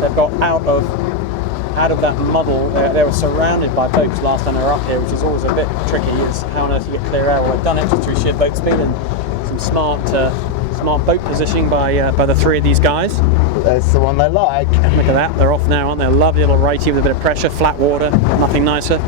They've got out of that muddle. They were surrounded by boats last time they were up here, which is always a bit tricky. Is how on earth you get clear air. Well, they've done it just through sheer boat speed and some smart boat positioning by the three of these guys. That's the one they like. Look at that, they're off now, aren't they? A lovely little righty with a bit of pressure, flat water, nothing nicer.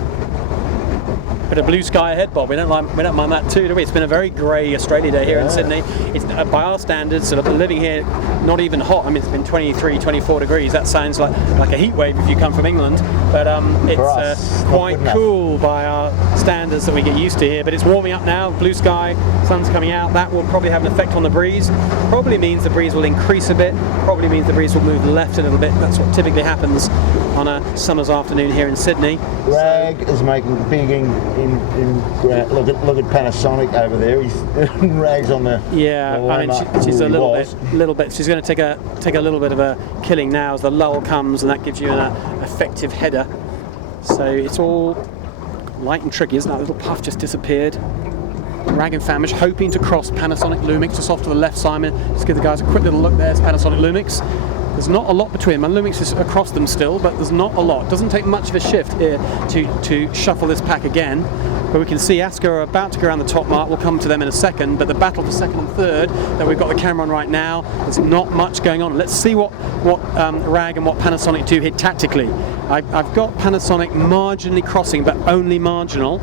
Bit of blue sky ahead, Bob. We don't mind that too, do we? It's been a very grey Australia day here in Sydney. It's by our standards, sort of living here, not even hot. I mean, it's been 23, 24 degrees. That sounds like a heat wave if you come from England, but it's quite cool by our standards that we get used to here. But it's warming up now. Blue sky, sun's coming out. That will probably have an effect on the breeze. Probably means the breeze will increase a bit. Probably means the breeze will move left a little bit. That's what typically happens on a summer's afternoon here in Sydney. Rag is making big in look at Panasonic over there. He's Rag's on the I mean she's a little bit. She's going to take a little bit of a killing now as the lull comes, and that gives you an effective header. So it's all light and tricky, isn't it? That little puff just disappeared. Rag and Famish hoping to cross Panasonic Lumix just off to the left, Simon. Just give the guys a quick little look there. It's Panasonic Lumix. There's not a lot between them. Lumix is across them still, but there's not a lot. Doesn't take much of a shift here to shuffle this pack again. But we can see Asco are about to go around the top mark. We'll come to them in a second. But the battle for second and third that we've got the camera on right now, there's not much going on. Let's see what Rag and what Panasonic do here tactically. I've got Panasonic marginally crossing, but only marginal.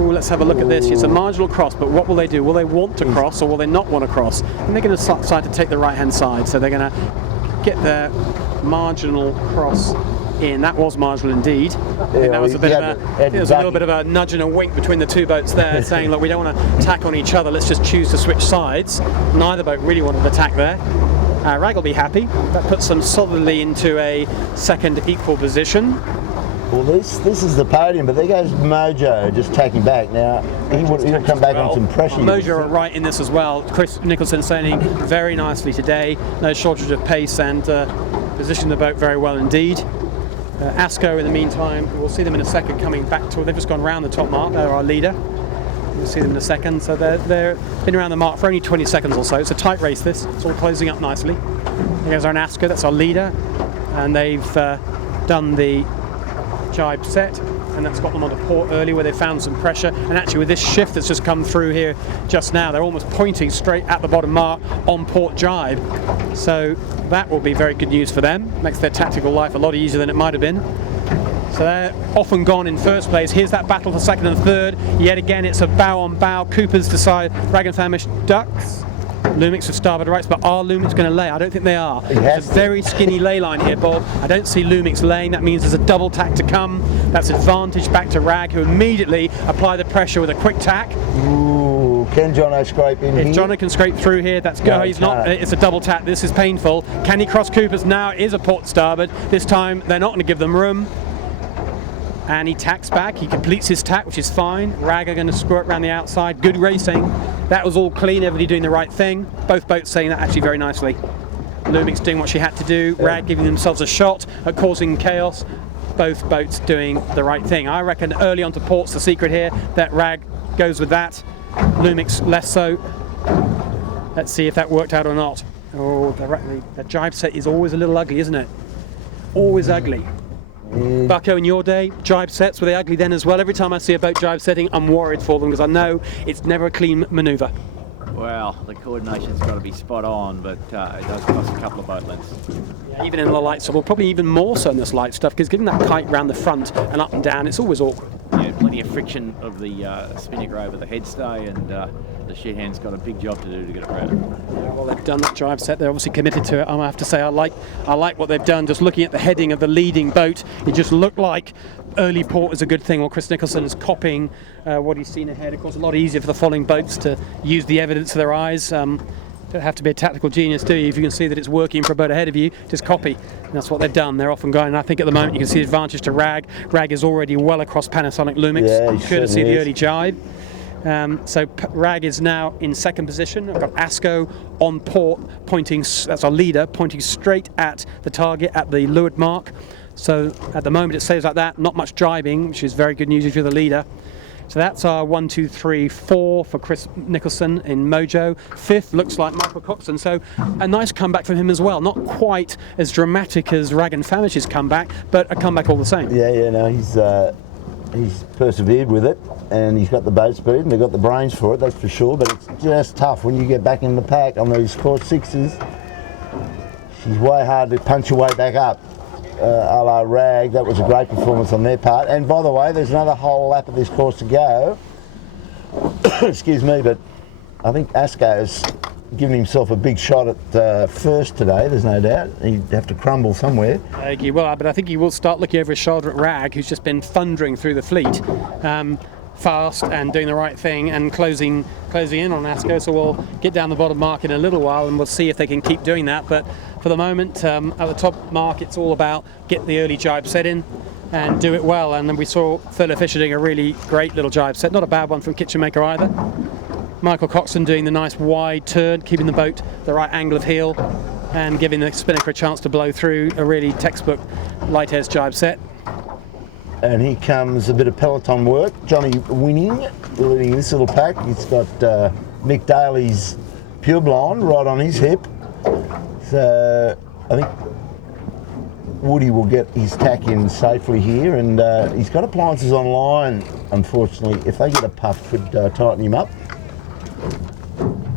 Ooh, let's have a look at this. It's a marginal cross, but what will they do? Will they want to cross, or will they not want to cross? And they're going to decide to take the right-hand side, so they're going to get their marginal cross in. That was marginal indeed. I think that was a little bit of a nudge and a wink between the two boats there, saying, look, we don't want to attack on each other. Let's just choose to switch sides. Neither boat really wanted to attack there. Rag will be happy. That puts them solidly into a second equal position. Well, this is the podium, but there goes Mojo just tacking back. Now, he'll come back on some pressure. Mojo are right in this as well. Chris Nicholson sailing very nicely today. No shortage of pace and positioned the boat very well indeed. Asco, in the meantime, we'll see them in a second coming back to. They've just gone round the top mark. They're our leader. We'll see them in a second. So they're been around the mark for only 20 seconds or so. It's a tight race, this. It's all closing up nicely. There goes our Asco. That's our leader. And they've done the jibe set, and that's got them onto port early where they found some pressure. And actually with this shift that's just come through here just now, they're almost pointing straight at the bottom mark on port jibe. So that will be very good news for them. Makes their tactical life a lot easier than it might have been. So they're off and gone in first place. Here's that battle for second and third. Yet again it's a bow on bow. Coopers decide Rag and Famish ducks. Lumix with starboard rights, but are Lumix going to lay? I don't think they are. There's a very skinny lay line here, Bob. I don't see Lumix laying. That means there's a double tack to come. That's advantage back to Rag, who immediately apply the pressure with a quick tack. Ooh, can Jono scrape in here? If Jono can scrape through here, that's go. He's not. It's a double tack. This is painful. Can he cross Coopers? Now it is a port starboard. This time they're not going to give them room. And he tacks back. He completes his tack, which is fine. Rag are going to squirt around the outside. Good racing. That was all clean. Everybody doing the right thing. Both boats saying that actually very nicely. Lumix doing what she had to do. Rag giving themselves a shot at causing chaos. Both boats doing the right thing. I reckon early onto port's the secret here. That Rag goes with that. Lumix less so. Let's see if that worked out or not. Oh, the jibe set is always a little ugly, isn't it? Always ugly. Bucko, in your day, jibe sets, were they ugly then as well? Every time I see a boat jibe setting, I'm worried for them because I know it's never a clean manoeuvre. Well, the coordination's got to be spot on, but it does cost a couple of boat lengths. Yeah, even in the light stuff, well, probably even more so in this light stuff, because getting that kite round the front and up and down, it's always awkward. Yeah, plenty of friction of the spinnaker over the headstay, and the sheet hand's got a big job to do to get it round. Yeah, well, they've done that jibe set. They're obviously committed to it. I have to say, I like what they've done. Just looking at the heading of the leading boat, it just looked like early port is a good thing. Well, Chris Nicholson is copying what he's seen ahead. Of course, a lot easier for the following boats to use the evidence of their eyes. Don't have to be a tactical genius, do you? If you can see that it's working for a boat ahead of you, just copy. And that's what they've done. They're off and going. And I think at the moment you can see the advantage to Rag. Rag is already well across Panasonic Lumix, courtesy of the early jibe. So Rag is now in second position. I've got Asco on port, pointing, that's our leader, pointing straight at the target at the leeward mark. So at the moment it stays like that, not much jibing, which is very good news if you're the leader. So that's our 1, 2, 3, 4 for Chris Nicholson in Mojo. Fifth looks like Michael Coxon, so a nice comeback from him as well. Not quite as dramatic as Rag and Famish's comeback, but a comeback all the same. Yeah, no, he's persevered with it, and he's got the boat speed, and they've got the brains for it, that's for sure, but it's just tough when you get back in the pack on these course sixes. She's way hard to punch your way back up. A la Rag, that was a great performance on their part. And by the way, there's another whole lap of this course to go. Excuse me, but I think Asco's given himself a big shot at first today, there's no doubt. He'd have to crumble somewhere. He will, but I think he will start looking over his shoulder at Rag, who's just been thundering through the fleet. Fast and doing the right thing and closing in on Asco, so we'll get down the bottom mark in a little while and we'll see if they can keep doing that. But for the moment, at the top mark, it's all about get the early jibe set in and do it well. And then we saw Philip Fisher doing a really great little jibe set, not a bad one from Kitchen Maker either. Michael Coxon doing the nice wide turn, keeping the boat the right angle of heel and giving the spinnaker a chance to blow through, a really textbook light edge jibe set. And here comes a bit of peloton work. Johnny Winning, leading this little pack. He's got Nick Daly's Pure Blonde right on his hip. So I think Woody will get his tack in safely here, and he's got appliances online, unfortunately. If they get a puff, could tighten him up.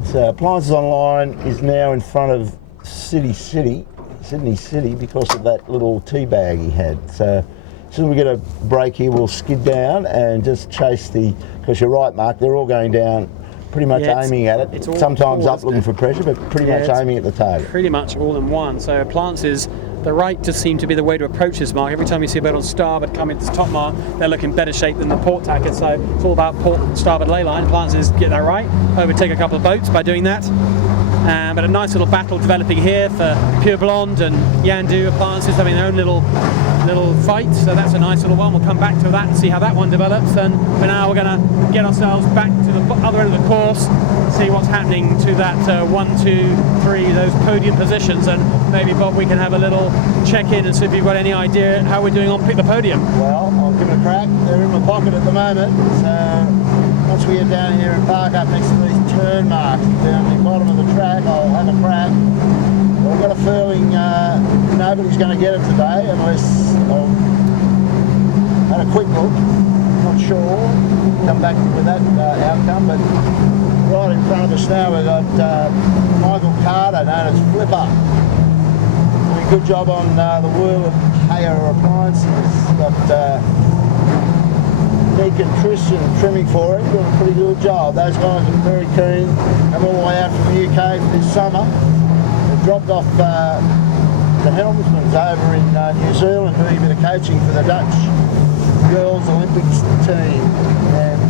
So appliances online is now in front of Sydney City, because of that little tea bag he had. So as soon as we get a break here, we'll skid down and just chase because you're right, Mark, they're all going down pretty much aiming at it. Sometimes up looking for pressure, but pretty much aiming at the target. Pretty much all in one. So appliances, the right just seem to be the way to approach this mark. Every time you see a boat on starboard coming to the top mark, they're looking better shape than the port tacker. So it's all about port starboard ley line. Appliances get that right, overtake a couple of boats by doing that. But a nice little battle developing here for Pure Blonde and Yandu appliances having their own little fight. So that's a nice little one. We'll come back to that and see how that one develops. And for now, we're going to get ourselves back to the other end of the course, see what's happening to that 1, 2, 3, those podium positions. And maybe, Bob, we can have a little check-in and see if you've got any idea how we're doing on Pick the Podium. Well, I'll give it a crack. They're in my pocket at the moment. So once we get down here and park up next to these turn marks down the bottom of the track, I'll have a crack. I've got a feeling nobody's going to get it today unless I've had a quick look. Not sure. Come back with that outcome, but right in front of us now we've got Michael Carter, known as Flipper. Doing a good job on the wheel of Hayer Appliances. Got Nick and Christian trimming for him, doing a pretty good job. Those guys are very keen. Come all the way out from the UK for this summer. They've dropped off the helmsman's over in New Zealand doing a bit of coaching for the Dutch girls Olympics team, and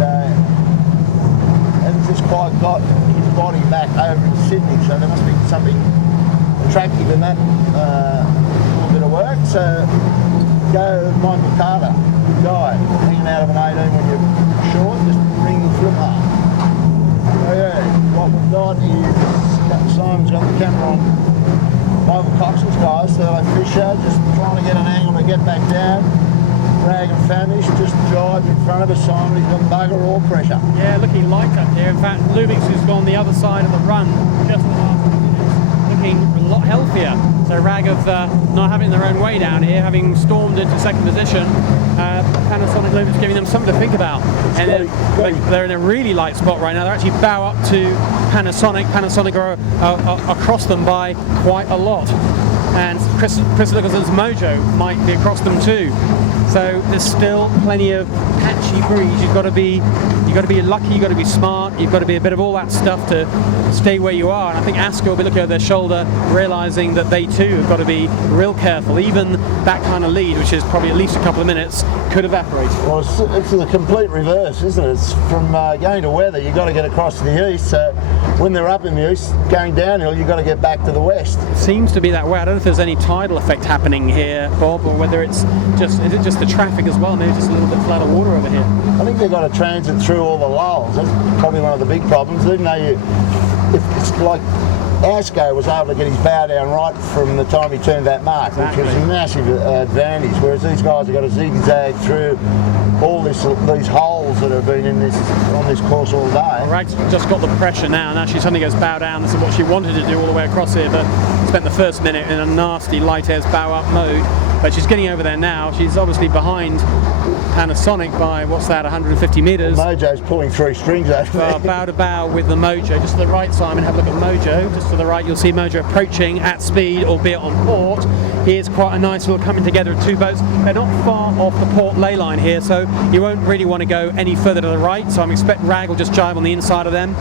hasn't just quite got his body back over in Sydney, so there must be something attractive in that little bit of work. So go Michael Carter, good guy, hanging out of an 18 when you're short, just ring the flipper. So yeah, what we've got is Simon's got the camera on Michael Coxon's guys, so like Fisher, just trying to get an angle to get back down. Rag and Famish just drive in front of us, Simon. He's got bugger all pressure. Yeah, looking light up here. In fact, Lubix has gone the other side of the run just the last few minutes, looking a lot healthier. So Rag have not having their own way down here, having stormed into second position. Panasonic Lubix giving them something to think about. And they're in a really light spot right now. They're actually bow up to Panasonic. Panasonic are across them by quite a lot. And Chris Nicholson's Mojo might be across them too. So there's still plenty of patchy breeze. You've got to be lucky. You've got to be smart. You've got to be a bit of all that stuff to stay where you are. And I think Asker will be looking over their shoulder, realising that they too have got to be real careful. Even that kind of lead, which is probably at least a couple of minutes, could evaporate. Well, it's the complete reverse, isn't it? It's from going to weather, you've got to get across to the east. So when they're up in the east, going downhill, you've got to get back to the west. It seems to be that way. I don't know if there's any tidal effect happening here, Bob, or whether it's just the traffic as well. Maybe just a little bit flatter water over here. I think they've got to transit through all the lulls. That's probably one of the big problems. Even though if it's like Asko was able to get his bow down right from the time he turned that mark, Exactly. which was a massive advantage. Whereas these guys have got to zigzag through all these holes that have been on this course all day. Rag's just got the pressure now. Now she suddenly goes bow down. This is what she wanted to do all the way across here, but spent the first minute in a nasty light airs bow up mode. But she's getting over there now. She's obviously behind Panasonic by, what's that, 150 metres. Mojo's pulling 3 strings over there. Bow to bow with the Mojo. Just to the right, Simon, have a look at Mojo. Just to the right, you'll see Mojo approaching at speed, albeit on port. Here's quite a nice little coming together of two boats. They're not far off the port ley line here, so you won't really want to go any further to the right. So I expect Rag will just jive on the inside of them.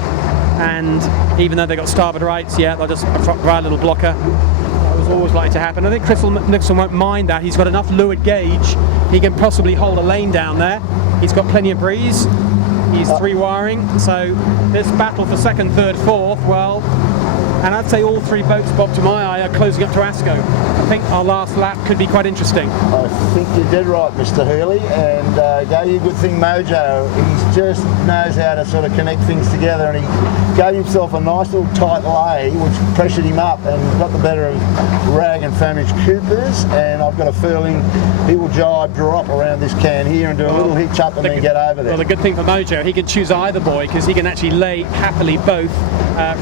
And even though they've got starboard rights, yeah, they'll just provide a little blocker. Always likely to happen. I think Chris Nicholson won't mind that. He's got enough leeward gauge. He can possibly hold a lane down there. He's got plenty of breeze. He's 3-wiring. So this battle for second, third, fourth, well, and I'd say all 3 boats, Bob, to my eye, are closing up to Asko. I think our last lap could be quite interesting. I think you're dead right, Mr. Hurley, and gave you a good thing, Mojo. He just knows how to sort of connect things together, and he gave himself a nice little tight lay, which pressured him up and got the better of Rag and Famish Coopers, and I've got a feeling he will drop around this can here and do a little hitch up and then get over there. Well, the good thing for Mojo, he can choose either boy because he can actually lay happily both.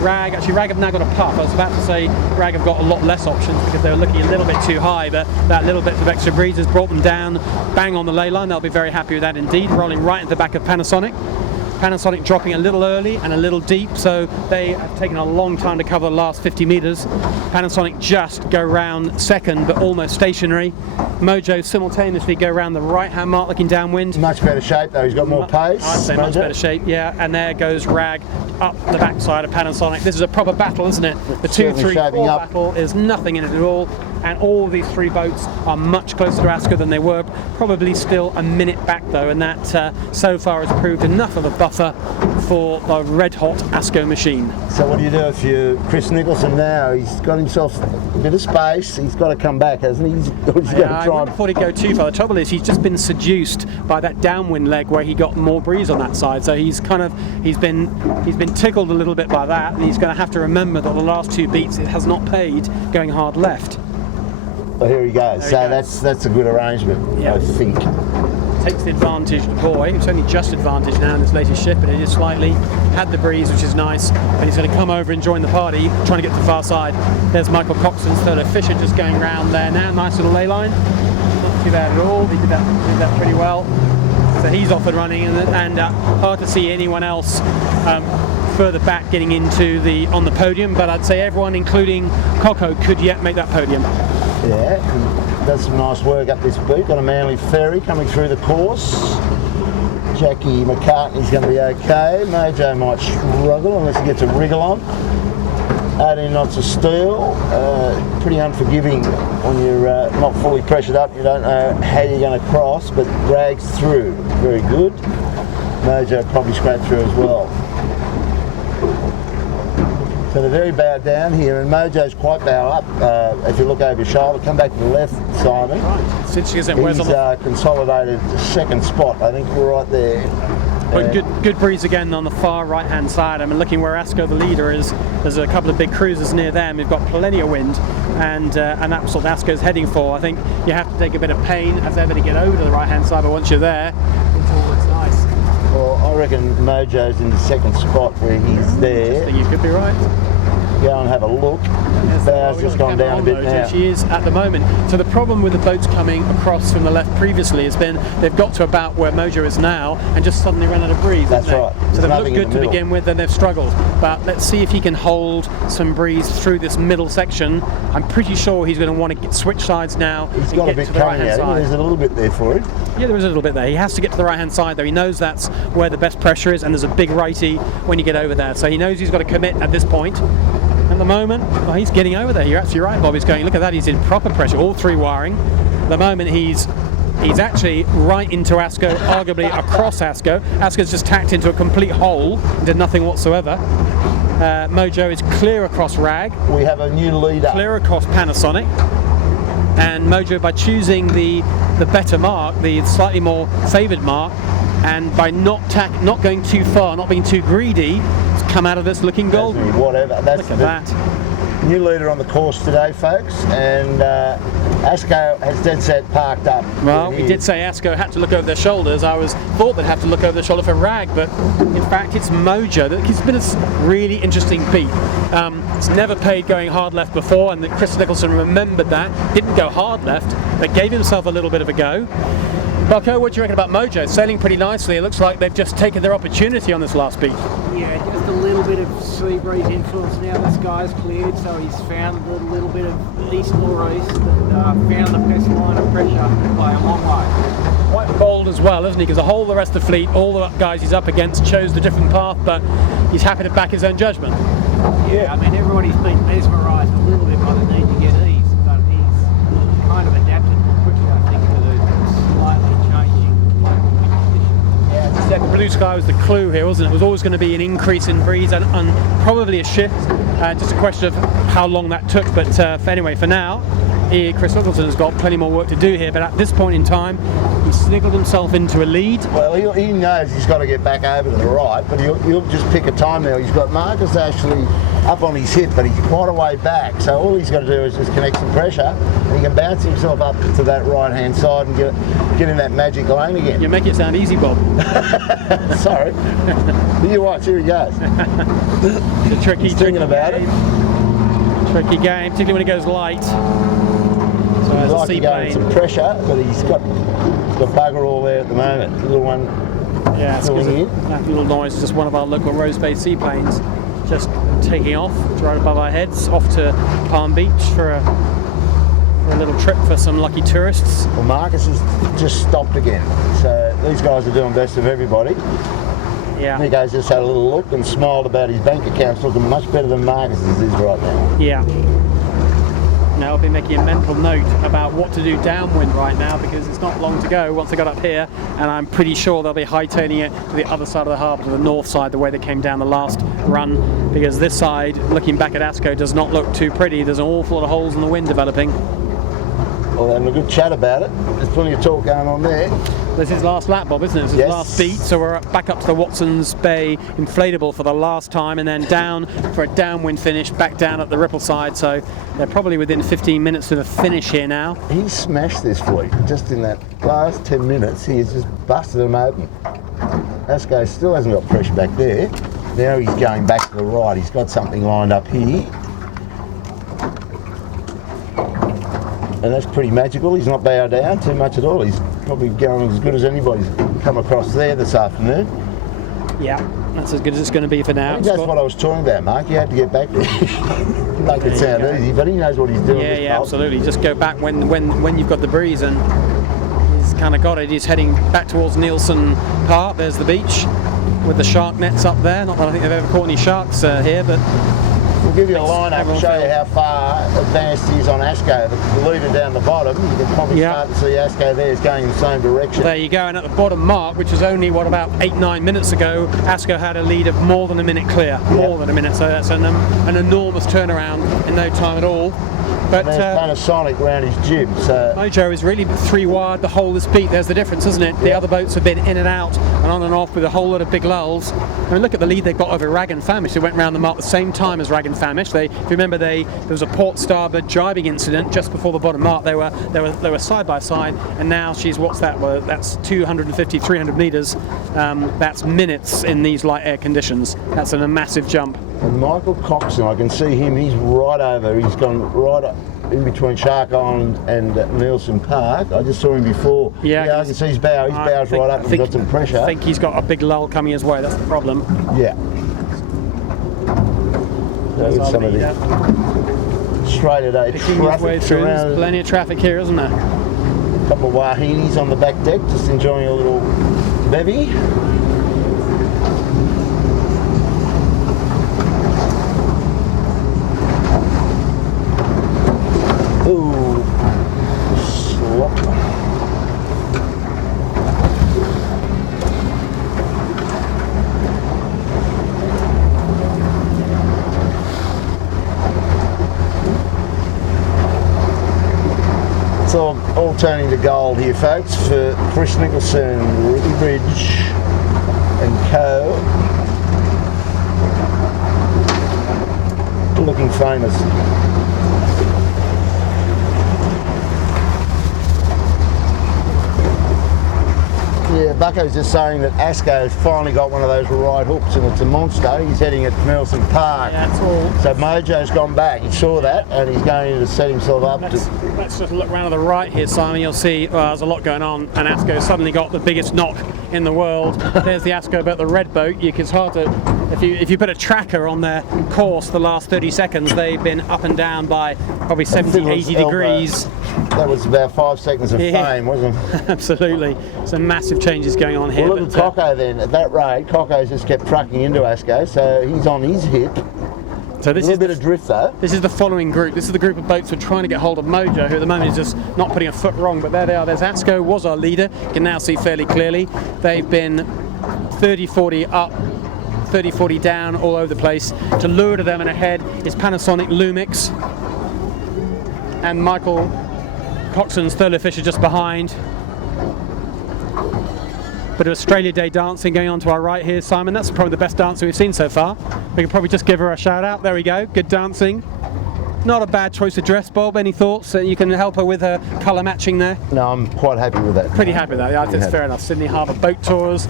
Rag have now got a puff. I was about to say Rag have got a lot less options because they were looking a little bit too high, but that little bit of extra breeze has brought them down bang on the ley line. They'll be very happy with that indeed, rolling right into the back of Panasonic. Panasonic dropping a little early and a little deep, so they have taken a long time to cover the last 50 metres. Panasonic just go round second, but almost stationary. Mojo simultaneously go round the right-hand mark, looking downwind. Much better shape though, he's got more pace. I'd say much better shape, yeah. And there goes Rag up the backside of Panasonic. This is a proper battle, isn't it? The 2, 3, 4 battle is nothing in it at all. And all these 3 boats are much closer to Asker than they were. Probably still a minute back though, and that so far has proved enough of a buffer for the red-hot Asko machine. So what do you do if you're Chris Nicholson now? He's got himself a bit of space. He's got to come back, hasn't he? He's got to try. I thought he'd go too far. The trouble is he's just been seduced by that downwind leg where he got more breeze on that side. So he's been tickled a little bit by that, and he's going to have to remember that the last 2 beats it has not paid going hard left. Well, here he goes. So that's a good arrangement, yeah. I think. Takes the advantage, the boy. It's only just advantage now in this latest ship, but it is slightly. Had the breeze, which is nice, but he's going to come over and join the party, trying to get to the far side. There's Michael Coxon's third. Fisher just going round there now. Nice little ley line. Not too bad at all. He did that pretty well. So he's off and running, and hard to see anyone else further back getting on the podium. But I'd say everyone, including Coco, could yet make that podium. Yeah, does some nice work up this beat. Got a Manly ferry coming through the course. Jackie McCartney's going to be okay. Mojo might struggle unless he gets a wriggle on. 18 knots of steel. Pretty unforgiving when you're not fully pressured up. You don't know how you're going to cross, but drags through. Very good. Mojo probably scraped through as well. So they're very bowed down here, and Mojo's quite bow up. If you look over your shoulder, come back to the left, Simon. Right. He's consolidated second spot. I think we're right there. But good breeze again on the far right hand side. I'm looking where Asko the leader is. There's a couple of big cruisers near them. We've got plenty of wind, and that's what Asko's heading for. I think you have to take a bit of pain as ever to get over to the right hand side, but once you're there, it's all looks nice. Well, I reckon Mojo's in the second spot where he's there. I think you could be right. Go and have a look. Bow's just gone down a bit now. She is at the moment. So the problem with the boats coming across from the left previously has been they've got to about where Mojo is now and just suddenly run out of breeze. That's right. So they've looked good to begin with, and they've struggled. But let's see if he can hold some breeze through this middle section. I'm pretty sure he's going to want to switch sides now. He's got a bit coming at him. There's a little bit there for him. Yeah, there is a little bit there. He has to get to the right hand side though. He knows that's where the best pressure is, and there's a big righty when you get over there. So he knows he's got to commit at this point. At the moment, well, he's getting over there. You're absolutely right, Bob. He's going, look at that, he's in proper pressure, all three wiring. At the moment, he's actually right into Asko, arguably across Asko. Asko's just tacked into a complete hole, did nothing whatsoever. Mojo is clear across Rag. We have a new leader. Clear across Panasonic. And Mojo, by choosing the better mark, the slightly more favoured mark, and by not going too far, not being too greedy, come out of this looking golden. Whatever. Look at that. New leader on the course today, folks, and Asko has dead set parked up. Well, we did say Asko had to look over their shoulders. I thought they'd have to look over their shoulder for Rag, but in fact it's Mojo. It's been a really interesting beat. It's never paid going hard left before, and Chris Nicholson remembered that. Didn't go hard left, but gave himself a little bit of a go. Bucko, what do you reckon about Mojo? Sailing pretty nicely. It looks like they've just taken their opportunity on this last beat. Yeah, just a little bit of sea breeze influence now. The sky's cleared, so he's found a little bit of east northeast and found the best line of pressure by a long way. Quite bold as well, isn't he? Because the whole of the rest of the fleet, all the guys he's up against, chose the different path, but he's happy to back his own judgment. Yeah, I mean, everybody's been mesmerised a little bit by the need to get ease, but he's kind of adapted more quickly, I think, to the slightly changing local conditions. Yeah, as I said, the blue sky was the clue here, wasn't it? It was always going to be an increase in breeze and probably a shift. Just a question of how long that took. But anyway, for now, Chris Nicholson has got plenty more work to do here. But at this point in time, he sniggled himself into a lead. Well, he knows he's got to get back over to the right, but he'll just pick a time now. He's got Marcus actually up on his hip, but he's quite a way back. So all he's got to do is just connect some pressure, and he can bounce himself up to that right-hand side and get in that magic lane again. You make it sound easy, Bob. Sorry. You watch, here he goes. It's a tricky game. Tricky game, particularly when it goes light. So He'd as like a to go seaplane, with some pressure, but he's got bugger all there at the moment. The little one. yeah, it's 'cause that little noise is just one of our local Rose Bay seaplanes just taking off. It's right above our heads, off to Palm Beach for a little trip for some lucky tourists. Well, Marcus has just stopped again. So these guys are doing best of everybody. Yeah. Nico's just had a little look and smiled about his bank accounts looking much better than Marcus's is right now. Yeah. Now I'll be making a mental note about what to do downwind right now, because it's not long to go once they got up here, and I'm pretty sure they'll be hightailing it to the other side of the harbour, to the north side, the way they came down the last run, because this side, looking back at Asko, does not look too pretty. There's an awful lot of holes in the wind developing. Well, having a good chat about it. There's plenty of talk going on there. This is last lap, Bob, isn't it? This is Yes. last beat, so we're back up to the Watson's Bay inflatable for the last time, and then down for a downwind finish, back down at the Ripple side, so they're probably within 15 minutes of the finish here now. He smashed this fleet just in that last 10 minutes. He has just busted them open. Asko still hasn't got pressure back there. Now he's going back to the right. He's got something lined up here. And that's pretty magical. He's not bowed down too much at all. He's probably going as good as anybody's come across there this afternoon. Yeah, that's as good as it's going to be for now. I think that's what I was talking about, Mark. You had to get back there. Make it sound easy, but he knows what he's doing. Yeah, absolutely. Just go back when you've got the breeze, and he's kind of got it. He's heading back towards Nielsen Park. There's the beach with the shark nets up there. Not that I think they've ever caught any sharks here, but we'll give you a line up and show you how far advanced he is on Asko. The leader down the bottom, you can probably start to see Asko there is going in the same direction. There you go, and at the bottom mark, which was only, about 8-9 minutes ago, Asko had a lead of more than a minute clear. More than a minute, so that's an enormous turnaround in no time at all. But And there's Panasonic round his jib. So Mojo is really 3 wide the whole of this peak. There's the difference, isn't it? The other boats have been in and out and on and off with a whole lot of big lulls. I mean, look at the lead they've got over Rag and Famish. They went round the mark at the same time as Rag and Famish. If you remember, there was a port starboard jibing incident just before the bottom mark. They were side by side, and now she's well, that's 250, 300 metres. That's minutes in these light air conditions. That's a massive jump. And Michael Coxon, I can see him. He's right over. He's gone right up in between Shark Island and Nielsen Park. I just saw him before. Yeah, I can see his bow. His bow's right up. He's got some pressure. I think he's got a big lull coming his way. That's the problem. Yeah. Look at some of the Australia Day picking his way traffic through. There's around. plenty of traffic here, isn't there? A couple of wahinis on the back deck, just enjoying a little bevy. Ooh, slop. It's all turning to gold here, folks, for Chris Nicholson, Ricky Bridge and co. Looking famous. Yeah, Bucko's just saying that Asco's finally got one of those right hooks and it's a monster. He's heading at Nelson Park. Yeah, that's all. So Mojo's gone back. He saw that and he's going to set himself up. Let's just look round to the right here, Simon. You'll see there's a lot going on, and Asco suddenly got the biggest knock in the world. There's the Asco boat, the red boat. It's hard to, if you put a tracker on their course the last 30 seconds, they've been up and down by probably 70, 80 degrees. That was about 5 seconds of fame, wasn't it? Absolutely. Some massive changes going on here. Well, look at Coco then. At that rate, Coco's just kept trucking into Asco, so he's on his hip. So this a little bit of drift though. This is the following group. This is the group of boats who are trying to get hold of Mojo, who at the moment is just not putting a foot wrong. But there they are. There's Asco, was our leader. You can now see fairly clearly. They've been 30-40 up, 30-40 down, all over the place. To lure to them and ahead is Panasonic Lumix. And Michael Coxon's Thurlow Fisher just behind. Bit of Australia Day dancing going on to our right here, Simon. That's probably the best dancer we've seen so far. We can probably just give her a shout out. There we go. Good dancing. Not a bad choice of dress, Bob. Any thoughts? You can help her with her colour matching there. No, I'm quite happy with that. Pretty happy with that. Yeah, I think it's fair enough. Sydney Harbour boat tours,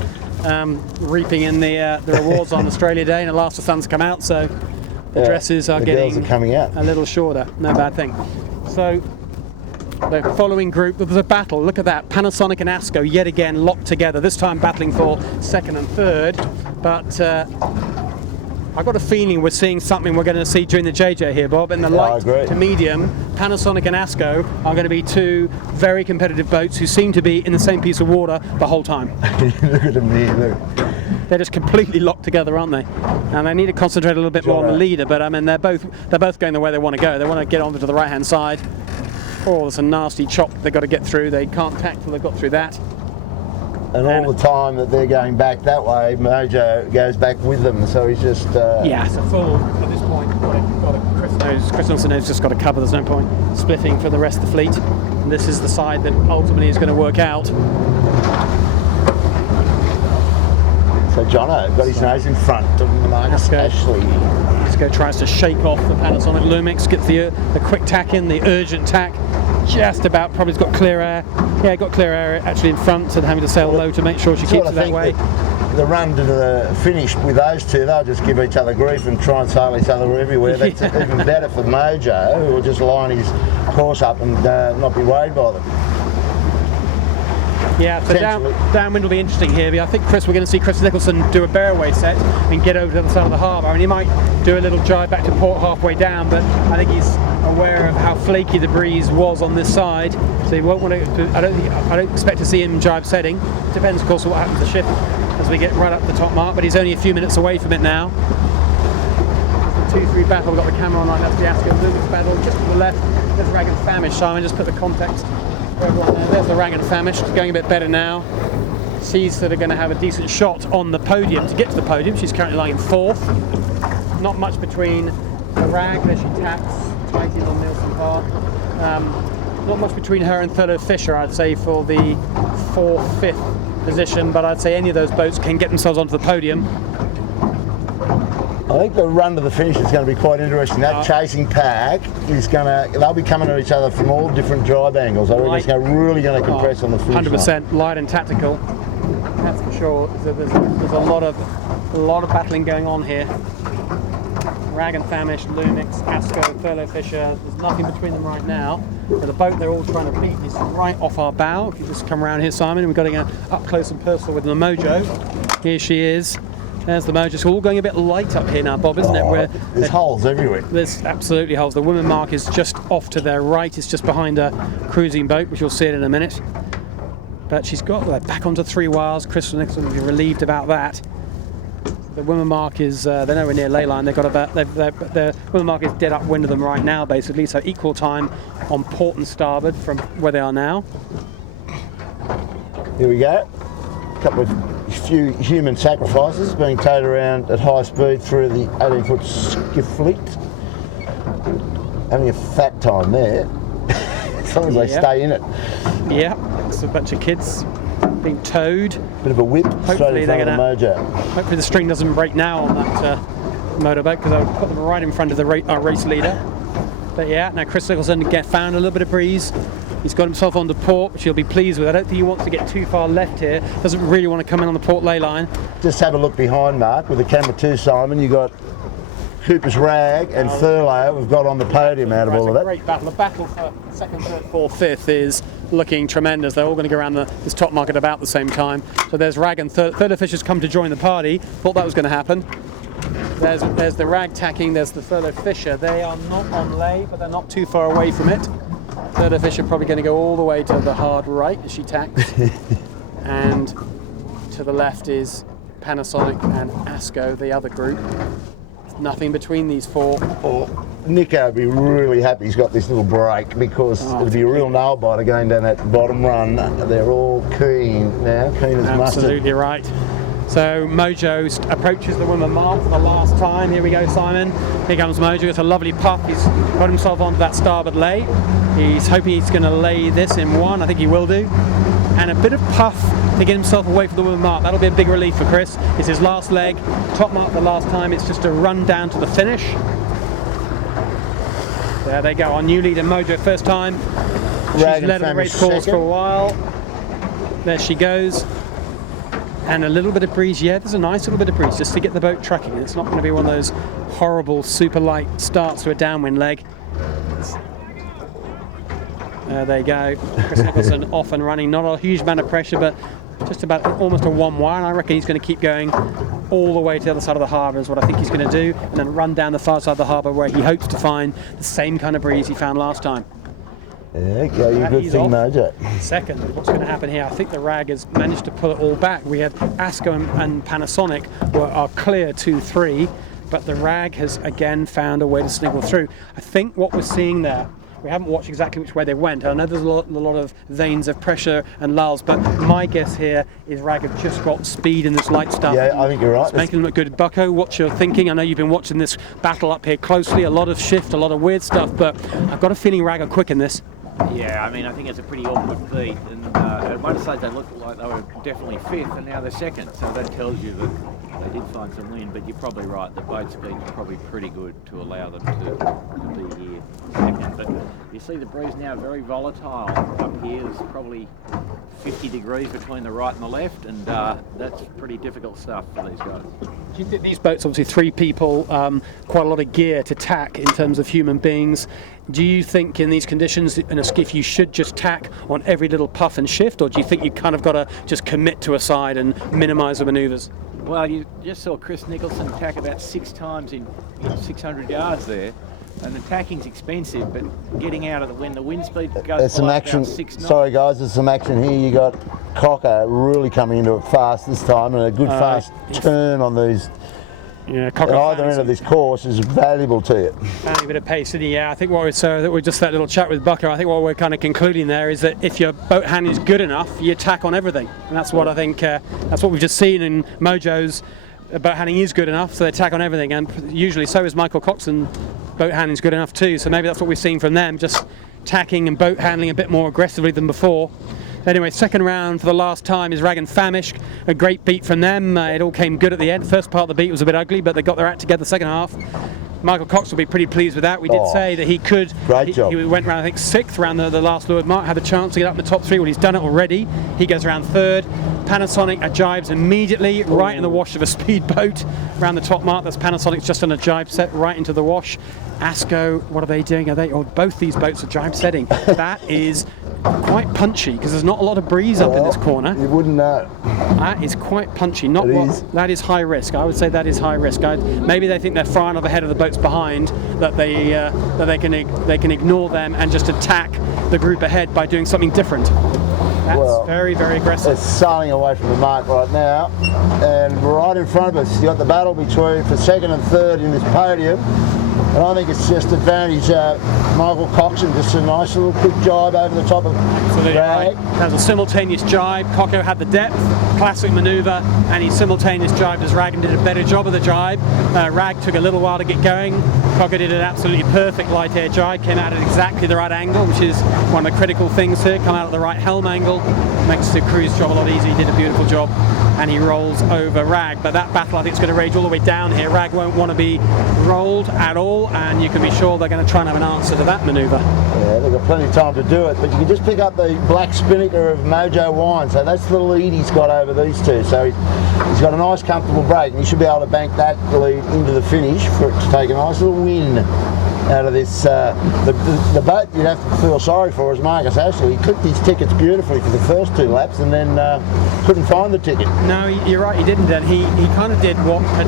reaping in the rewards on Australia Day, and at last the sun's come out, so the dresses are getting girls are coming out. a little shorter. No bad thing. So the following group, there's a battle. Look at that. Panasonic and Asco yet again locked together, this time battling for second and third. But I've got a feeling we're seeing something we're going to see during the JJ here, Bob. In the light to medium, Panasonic and Asco are going to be two very competitive boats who seem to be in the same piece of water the whole time. Look at them here, look. They're just completely locked together, aren't they? And they need to concentrate a little bit more on the leader, but I mean they're both going the way they want to go. They want to get onto the right hand side. Oh, there's a nasty chop they've got to get through. They can't tack till they've got through that. And all the time that they're going back that way, Mojo goes back with them, so he's just... Yeah, it's a full, at this point, Chris Nelson has just got to cover, there's no point splitting for the rest of the fleet. And this is the side that ultimately is going to work out. So Jono got his nose in front of Marcus Ashley. Asco tries to shake off the Panasonic Lumix, gets the quick tack in, the urgent tack. Just about, probably got clear air. Yeah, got clear air actually in front and having to sail low to make sure she keeps it that way. The run to the finish with those two, they'll just give each other grief and try and sail each other everywhere. That's even better for Mojo, who will just line his course up and not be worried by them. Yeah, so downwind will be interesting here. I think we're going to see Chris Nicholson do a bearaway set and get over to the other side of the harbour. I mean, he might do a little jibe back to port halfway down, but I think he's aware of how flaky the breeze was on this side, so he won't want to. I don't expect to see him jibe setting. Depends, of course, on what happens to the ship as we get right up the top mark. But he's only a few minutes away from it now. 2-3 battle. We've got the camera on right. That's the Asco Lumix battle. Just to the left, there's Rag and Famish. Simon, just put the context. There's the Rag and Famish. It's going a bit better now. She's sort of going to have a decent shot on the podium to get to the podium. She's currently lying in fourth. Not much between the Rag, there she taps, mighty little Nielsen Park. Not much between her and Thurlow Fisher, I'd say, for the 4th, 5th position, but I'd say any of those boats can get themselves onto the podium. I think the run to the finish is going to be quite interesting. That chasing pack is they'll be coming at each other from all different drive angles. I reckon it's really going to compress on the finish 100% light and tactical, that's for sure. So there's a lot of battling going on here. Rag and Famish, Lumix, Asco, Thurlow Fisher, there's nothing between them right now. But the boat they're all trying to beat is right off our bow. If you just come around here, Simon, we've got to get up close and personal with the Mojo. Here she is. There's the Mojo. It's all going a bit light up here now, Bob, isn't it? There's holes everywhere. There's absolutely holes. The woman mark is just off to their right. It's just behind a cruising boat, which you'll see it in a minute. But she's got back onto 3 wires. Crystal Nicholson will be relieved about that. The woman mark is they're nowhere near ley line. The woman mark is dead upwind of them right now, basically. So equal time on port and starboard from where they are now. Here we go. A few human sacrifices being towed around at high speed through the 18-foot skiff fleet. Having a fat time there, as long as they stay in it. Yeah, it's a bunch of kids being towed. Bit of a whip straight in front of the Mojo. Hopefully the string doesn't break now on that motorboat, because I'll put them right in front of the race leader. But yeah, now Chris Nicholson found a little bit of breeze. He's got himself onto port, which he'll be pleased with. I don't think he wants to get too far left here. Doesn't really want to come in on the port ley line. Just have a look behind, Mark, with the camera too, Simon. You got Cooper's Rag and Thurlow. We've got on the podium out of all of that. Great battle. The battle for 2nd, 3rd, 4th, 5th is looking tremendous. They're all going to go around this top mark at about the same time. So there's Rag and Thurlow Fisher's come to join the party. Thought that was going to happen. There's the Rag tacking. There's the Thurlow Fisher. They are not on lay, but they're not too far away from it. Thurlow Fisher probably going to go all the way to the hard right as she tacks. And to the left is Panasonic and Asco, the other group. Nothing between these 4. Nico would be really happy he's got this little break, because it'll be a real nail biter going down that bottom run. They're all keen now, keen as mustard. Absolutely right. So Mojo approaches the woman mark for the last time. Here we go, Simon. Here comes Mojo. It's a lovely puff. He's got himself onto that starboard lay. He's hoping he's going to lay this in 1. I think he will do. And a bit of puff to get himself away from the woman mark. That'll be a big relief for Chris. It's his last leg. Top mark the last time. It's just a run down to the finish. There they go. Our new leader, Mojo, first time. She's led on the race course for a while. There she goes. And a little bit of breeze, there's a nice little bit of breeze just to get the boat trucking. It's not going to be one of those horrible super light starts to a downwind leg. There they go. Chris Nicholson off and running. Not a huge amount of pressure, but just about almost a 1 wire. And I reckon he's going to keep going all the way to the other side of the harbour is what I think he's going to do. And then run down the far side of the harbour where he hopes to find the same kind of breeze he found last time. Yeah, go, you good thing, Mojo. Second, what's going to happen here? I think the Rag has managed to pull it all back. We had Asco and Panasonic are clear 2-3, but the Rag has again found a way to sniggle through. I think what we're seeing there, we haven't watched exactly which way they went. I know there's a lot of veins of pressure and lulls, but my guess here is Rag have just got speed in this light stuff. Yeah, I think you're right. It's making them look good. Bucko, what's your thinking? I know you've been watching this battle up here closely. A lot of shift, a lot of weird stuff, but I've got a feeling Rag are quick in this. Yeah, I mean, I think it's a pretty awkward feat, and at one stage they looked like they were definitely 5th, and now they're 2nd, so that tells you that they did find some wind, but you're probably right, the boat speed is probably pretty good to allow them to be here 2nd. But you see the breeze now very volatile up here. There's probably 50 degrees between the right and the left, and that's pretty difficult stuff for these guys. Do you think these boats, obviously 3 people, quite a lot of gear to tack in terms of human beings? Do you think in these conditions in a skiff you should just tack on every little puff and shift, or do you think you kind of got to just commit to a side and minimise the manoeuvres? Well, you just saw Chris Nicholson tack about 6 times in 600 yards there, and the tacking's expensive, but getting out of the wind speed goes there's some action. 6 knots. Sorry guys, there's some action here. You got Cocker really coming into it fast this time, and a good fast turn on these. Yeah, at either end of this course is valuable to you. Found a bit of pace, Sydney. Yeah, I think what we're just that little chat with Bucker. I think what we're kind of concluding there is that if your boat handling is good enough, you tack on everything, and that's what I think. That's what we've just seen in Mojo's boat handling is good enough, so they tack on everything, and usually so is Michael Coxon boat handling's good enough too. So maybe that's what we've seen from them, just tacking and boat handling a bit more aggressively than before. Anyway, second round for the last time is Rag and Famish. A great beat from them. It all came good at the end. First part of the beat was a bit ugly, but they got their act together the second half. Michael Cox will be pretty pleased with that. We did say that he could. Great job. He went around, I think, 6th around the last lured mark, had a chance to get up in the top 3. Well, he's done it already. He goes around 3rd. Panasonic jives immediately right in the wash of a speedboat around the top mark. That's Panasonic's just on a jibe set right into the wash. Asco, what are they doing? Are they? Oh, both these boats are jibe setting. That is quite punchy because there's not a lot of breeze up in this corner. You wouldn't know. That is quite punchy. That is high risk. I would say that is high risk. Maybe they think they're far enough ahead of the boats behind that they can ignore them and just attack the group ahead by doing something different. That's very, very aggressive. It's sailing away from the mark right now, and right in front of us, you've got the battle between for 2nd and 3rd in this podium. And I think it's just advantage Michael Coxon, just a nice little quick jibe over the top of Rag. That was a simultaneous jibe. Coco had the depth, classic manoeuvre, and he simultaneous jibed as Rag and did a better job of the jibe. Rag took a little while to get going. Coco did an absolutely perfect light air jibe, came out at exactly the right angle, which is one of the critical things here. Come out at the right helm angle, makes the crew's job a lot easier. He did a beautiful job, and he rolls over Rag. But that battle, I think, is going to rage all the way down here. Rag won't want to be rolled at all, and you can be sure they're going to try and have an answer to that manoeuvre. Yeah, they've got plenty of time to do it, but you can just pick up the black spinnaker of Mojo Wine, so that's the lead he's got over these two. So he's got a nice comfortable break, and he should be able to bank that lead into the finish for it to take a nice little win out of this. The boat you'd have to feel sorry for is Marcus Ashley. He clipped his tickets beautifully for the first 2 laps and then couldn't find the ticket. No, you're right, he didn't. And he kind of did what had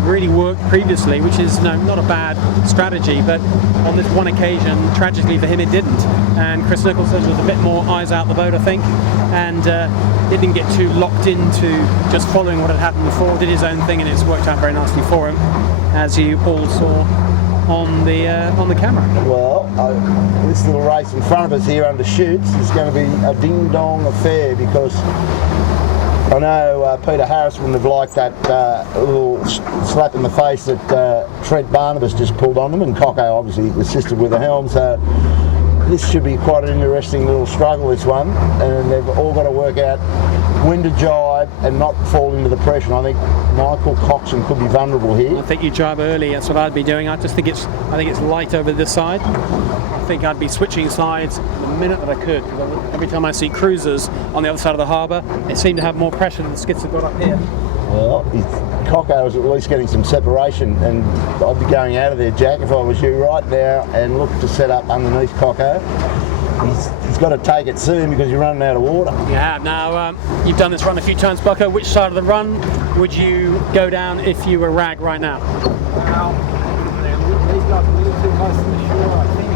really worked previously, which is not a bad strategy, but on this one occasion, tragically for him, it didn't. And Chris Nicholson was a bit more eyes out the boat, I think, and he didn't get too locked into just following what had happened before, did his own thing, and it's worked out very nicely for him, as you all saw on the camera. Well, this little race in front of us here under chutes is going to be a ding-dong affair, because I know Peter Harris wouldn't have liked that little slap in the face that Trent Barnabas just pulled on them, and Coco obviously assisted with the helm, so this should be quite an interesting little struggle, this one, and they've all got to work out when to jibe and not fall into the pressure. And I think Michael Coxon could be vulnerable here. I think you jibe early. That's what I'd be doing. I think it's light over this side. I think I'd be switching sides the minute that I could. Because every time I see cruisers on the other side of the harbour, they seem to have more pressure than the skiffs have got up here. Well, Coco is at least getting some separation, and I'd be going out of there, Jack, if I was you right now, and look to set up underneath Coco. He's got to take it soon because you're running out of water. Yeah, now you've done this run a few times, Bucko. Which side of the run would you go down if you were Rag right now? Well, these guys are a little too close to the shore, I think.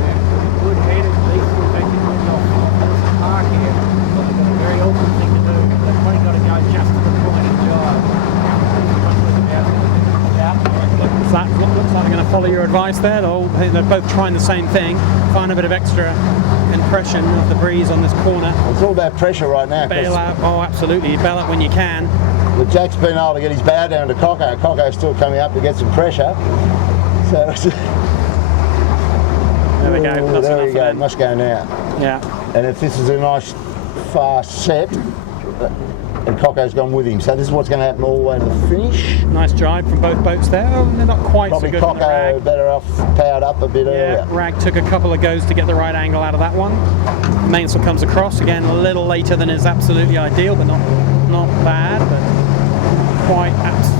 They're good-headed. These will take the wind off the park here. But they've got a very awkward thing to do. They've probably got to go just to the point and jibe. That looks like they're going to follow your advice there. They're both trying the same thing, find a bit of extra compression of the breeze on this corner. It's all about pressure right now. Bail out, absolutely, bail out when you can. But Jack's been able to get his bow down to Coco. Coco's still coming up to get some pressure. So there we go. There we go. It must go now. Yeah. And if this is a nice fast set, and Coco's gone with him. So this is what's going to happen all the way to the finish. Nice jibe from both boats there. Oh, they're not quite Probably so good. Coco Rag. better off powered up a bit earlier. Rag took a couple of goes to get the right angle out of that one. Mainsail comes across again a little later than is absolutely ideal, but not bad, but quite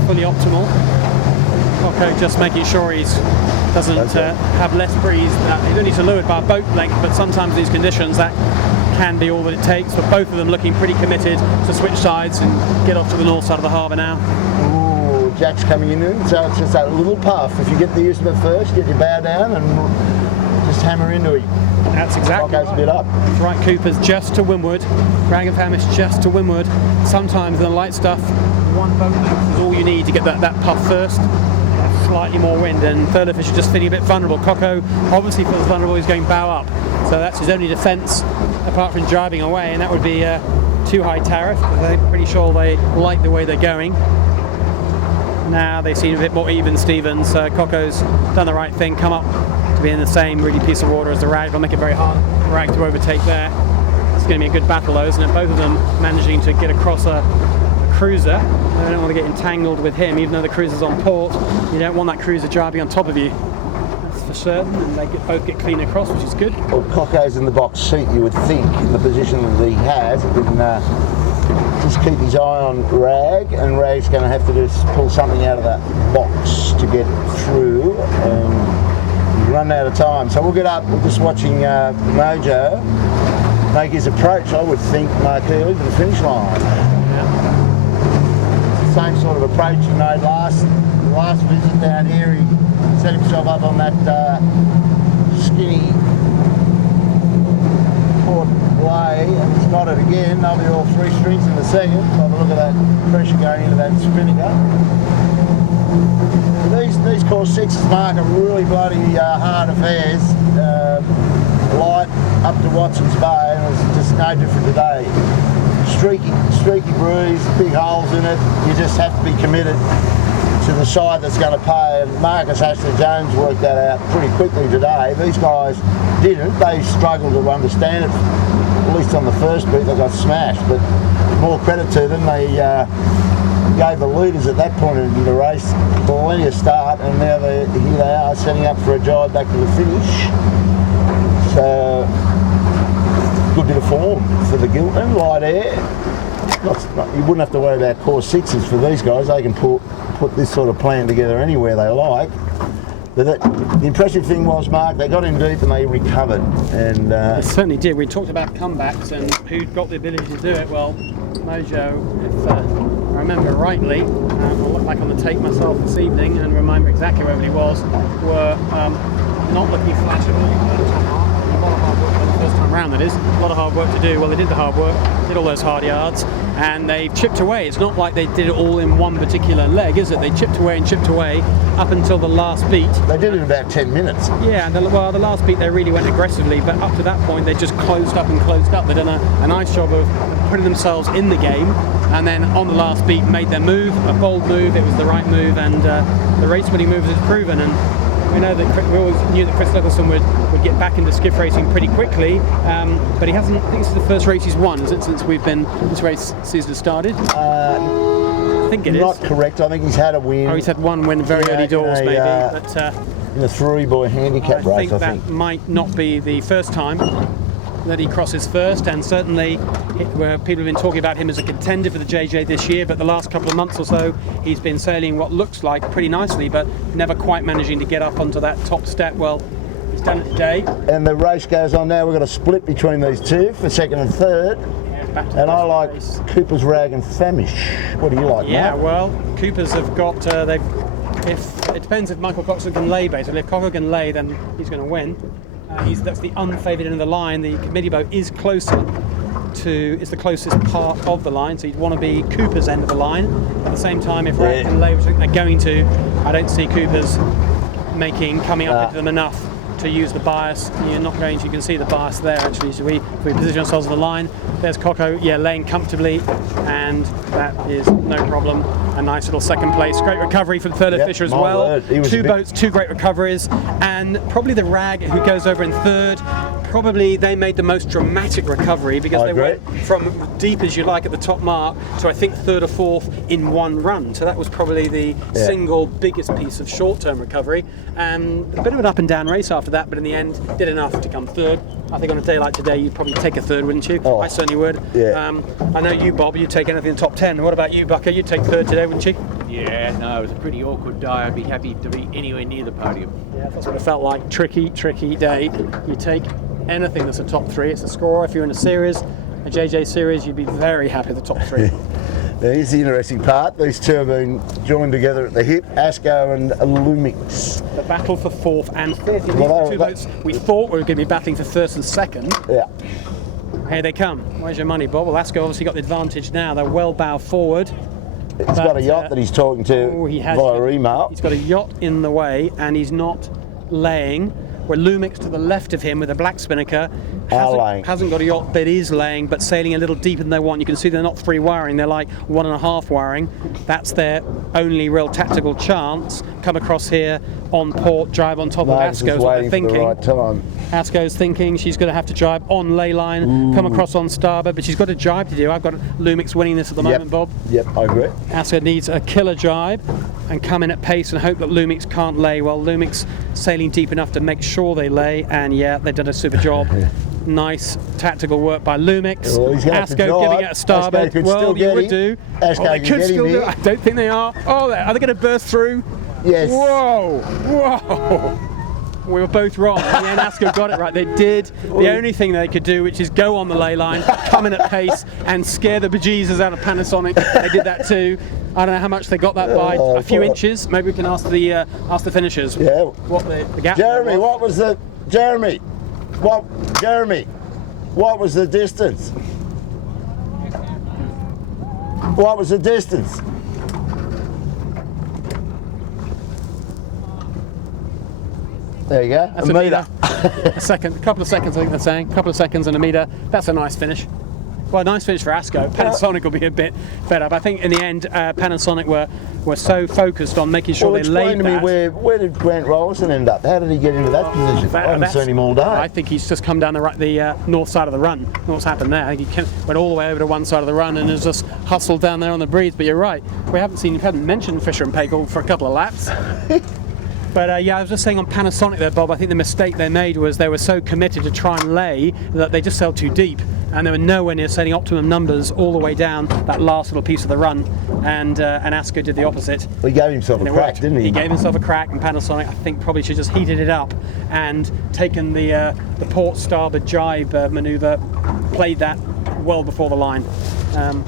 fully optimal. Coco just making sure he doesn't have less breeze. He's only to leeward by a boat length, but sometimes in these conditions that can be all that it takes. But both of them looking pretty committed to switch sides and get off to the north side of the harbour now. Ooh, Jack's coming in, so it's just that little puff. If you get the use of it first, get your bow down and just hammer into it. That's exactly Coco's right. A bit up. That's right, Cooper's just to windward. Rag and Famish just to windward. Sometimes in the light stuff, one boat length is all you need to get that puff first. Slightly more wind, and Thurlerfish is just feeling a bit vulnerable. Coco obviously feels vulnerable, he's going bow up. So that's his only defence, apart from driving away, and that would be too high tariff, because I'm pretty sure they like the way they're going. Now they seem a bit more even, Stevens. Coco's done the right thing, come up to be in the same really piece of water as the Rag. They'll make it very hard for Rag to overtake there. It's going to be a good battle though, isn't it? Both of them managing to get across a cruiser. They don't want to get entangled with him, even though the cruiser's on port. You don't want that cruiser driving on top of you. That's for certain, and they both get clean across, which is good. Well, Coco's in the box seat, you would think, in the position that he has. He can just keep his eye on Rag, and Rag's going to have to just pull something out of that box to get through, and he's run out of time. So we'll get up, we're just watching Mojo make his approach, I would think, Mark Healy, to the finish line. It's the same sort of approach he made last visit down here. He set himself up on that skinny port way, and he's got it again. They'll be all 3 strings in the second. Have a look at that pressure going into that spinnaker. These course 6s, Mark, are really bloody hard affairs. Light up to Watson's Bay, and it's just no different today. Streaky breeze, big holes in it. You just have to be committed to the side that's going to pay, and Marcus Ashley-Jones worked that out pretty quickly today. These guys didn't. They struggled to understand it, at least on the first beat. They got smashed, but more credit to them. They gave the leaders at that point in the race plenty of start, and now here they are setting up for a drive back to the finish. So, good bit of form for the Giltman, light air. You wouldn't have to worry about course 6s for these guys. They can put this sort of plan together anywhere they like. But the impressive thing was, Mark, they got in deep and they recovered. And they certainly did. We talked about comebacks and who got the ability to do it. Well, Mojo, if I remember rightly, I'll look back on the tape myself this evening and remember exactly where he was, were not looking flash at all. A lot of hard work for the first time round, that is. A lot of hard work to do. Well, they did the hard work, did all those hard yards, and they chipped away. It's not like they did it all in one particular leg, is it? They chipped away up until the last beat. They did it in about 10 minutes. Yeah, the last beat they really went aggressively, but up to that point they just closed up. They'd done a nice job of putting themselves in the game, and then on the last beat made their move, a bold move. It was the right move, and the race-winning move is proven. And we know that we always knew that Chris Nicholson would get back into skiff racing pretty quickly, but he hasn't. I think this is the first race he's won, is it, since this race season has started? I think it is. Not correct. I think he's had a win. Oh, he's had one win very early doors, maybe. But in a 3-boy handicap race, I think. That might not be the first time that he crosses first, and certainly where people have been talking about him as a contender for the JJ this year, but the last couple of months or so he's been sailing what looks like pretty nicely, but never quite managing to get up onto that top step. Well, he's done it today. And the race goes on now. We've got a split between these two for second and third. And I like race. Cooper's, Rag and Famish. What do you like, Yeah, Mark? well, Cooper's have got, if it depends if Michael Coxon can lay, basically. If Coxon can lay, then he's going to win. That's the unfavoured end of the line. The committee boat is the closest part of the line, so you'd want to be Cooper's end of the line. At the same time, if Rag can lay, which I think they're going to, I don't see Cooper's coming up into them enough to use the bias. You're not going to. You can see the bias there actually. So if we position ourselves on the line, there's Coco, laying comfortably, and that is no problem. A nice little second place. Great recovery for the third Fisher as well. Two boats, 2 great recoveries, and probably the Rag who goes over in third. Probably they made the most dramatic recovery because they went from deep as you like at the top mark to I think third or fourth in one run. So that was probably the single biggest piece of short-term recovery. And a bit of an up and down race after that, but in the end did enough to come third. I think on a day like today you'd probably take a third, wouldn't you? I certainly would. I know you, Bob, you'd take anything in the top 10. What about you, Bucker? You'd take third today, wouldn't you? Yeah, no, it was a pretty awkward day. I'd be happy to be anywhere near the podium. Yeah, that's what it felt like. Tricky day. You take anything that's a top 3. It's a score. If you're in a series, a JJ series, you'd be very happy with the top 3. Now, here's the interesting part. These two have been joined together at the hip, Asco and Lumix. The battle for 4th and 5th. These are 2 boats we thought we were going to be battling for 1st and 2nd. Yeah. Here they come. Where's your money, Bob? Well, Asco obviously got the advantage now. They're well bow forward. He's got a yacht that he's talking to via email. He's got a yacht in the way, and he's not laying. Where Lumix to the left of him with a black spinnaker hasn't got a yacht but is laying, but sailing a little deeper than they want. You can see they're not 3 wiring, they're like 1.5 wiring. That's their only real tactical chance. Come across here on port, drive on top of Asco, is what they're thinking. The right time. Asco's thinking she's going to have to drive on ley line, come across on starboard, but she's got a jibe to do. I've got Lumix winning this at the moment, Bob. Yep, I agree. Asco needs a killer jibe and come in at pace and hope that Lumix can't lay. Well, Lumix sailing deep enough to make sure they lay, and yeah, they've done a super job. Nice tactical work by Lumix. Well, Asco giving it a starboard. Well, you would do. They could still do it. I don't think they are. Oh, are they going to burst through? Yes. Whoa! Whoa! We were both wrong. In the end, Asco got it right. They did the only thing they could do, which is go on the ley line, come in at pace, and scare the bejesus out of Panasonic. They did that too. I don't know how much they got that by. A few inches. Maybe we can ask the finishers. Yeah. What the gap? Jeremy, what was the Jeremy? What was the distance? What was the distance? There you go. That's a metre. A second, a couple of seconds, I think they're saying. A couple of seconds and a metre. That's a nice finish. Well, a nice finish for Asco. Panasonic will be a bit fed up. I think in the end, Panasonic were so focused on making sure they laid that. Explain to me where did Grant Rollison end up? How did he get into that position? I haven't seen him all day. I think he's just come down the north side of the run. What's happened there? I think he went all the way over to one side of the run and has just hustled down there on the breeze. But you're right. We hadn't mentioned Fisher and Paykel for a couple of laps. But yeah, I was just saying on Panasonic there, Bob, I think the mistake they made was they were so committed to try and lay that they just sailed too deep. And they were nowhere near setting optimum numbers all the way down that last little piece of the run. And Asco did the opposite. Well, he gave himself a crack, didn't he? He gave himself a crack, and Panasonic, I think, probably should just heated it up and taken the port starboard jibe manoeuvre, played that well before the line.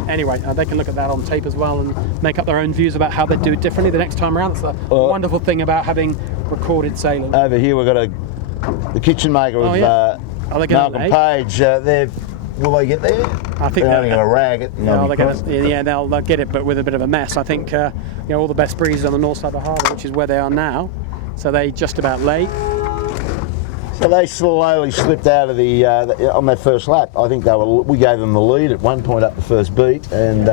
Anyway, they can look at that on tape as well and make up their own views about how they do it differently the next time around. That's the wonderful thing about having recorded sailing. Over here we've got the kitchen maker of Malcolm Page. Will they get there? I think they're only going to rag it. They'll get it, but with a bit of a mess. I think all the best breezes on the north side of the harbour, which is where they are now. So they just about late. So they slowly slipped out of the on their first lap. I think we gave them the lead at one point up the first beat, and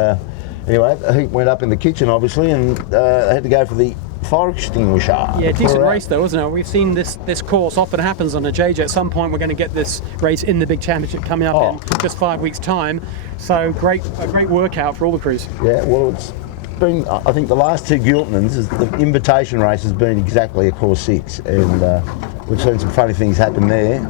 anyway, the heat went up in the kitchen obviously, and they had to go for the fire extinguisher. Yeah, decent race though, wasn't it? We've seen this course often happens on a JJ. At some point, we're going to get this race in the big championship coming up in just 5 weeks' time. So a great workout for all the crews. Yeah, well, it's been. I think the last 2 Giltons, the invitation race has been exactly a course 6, and we've seen some funny things happen there.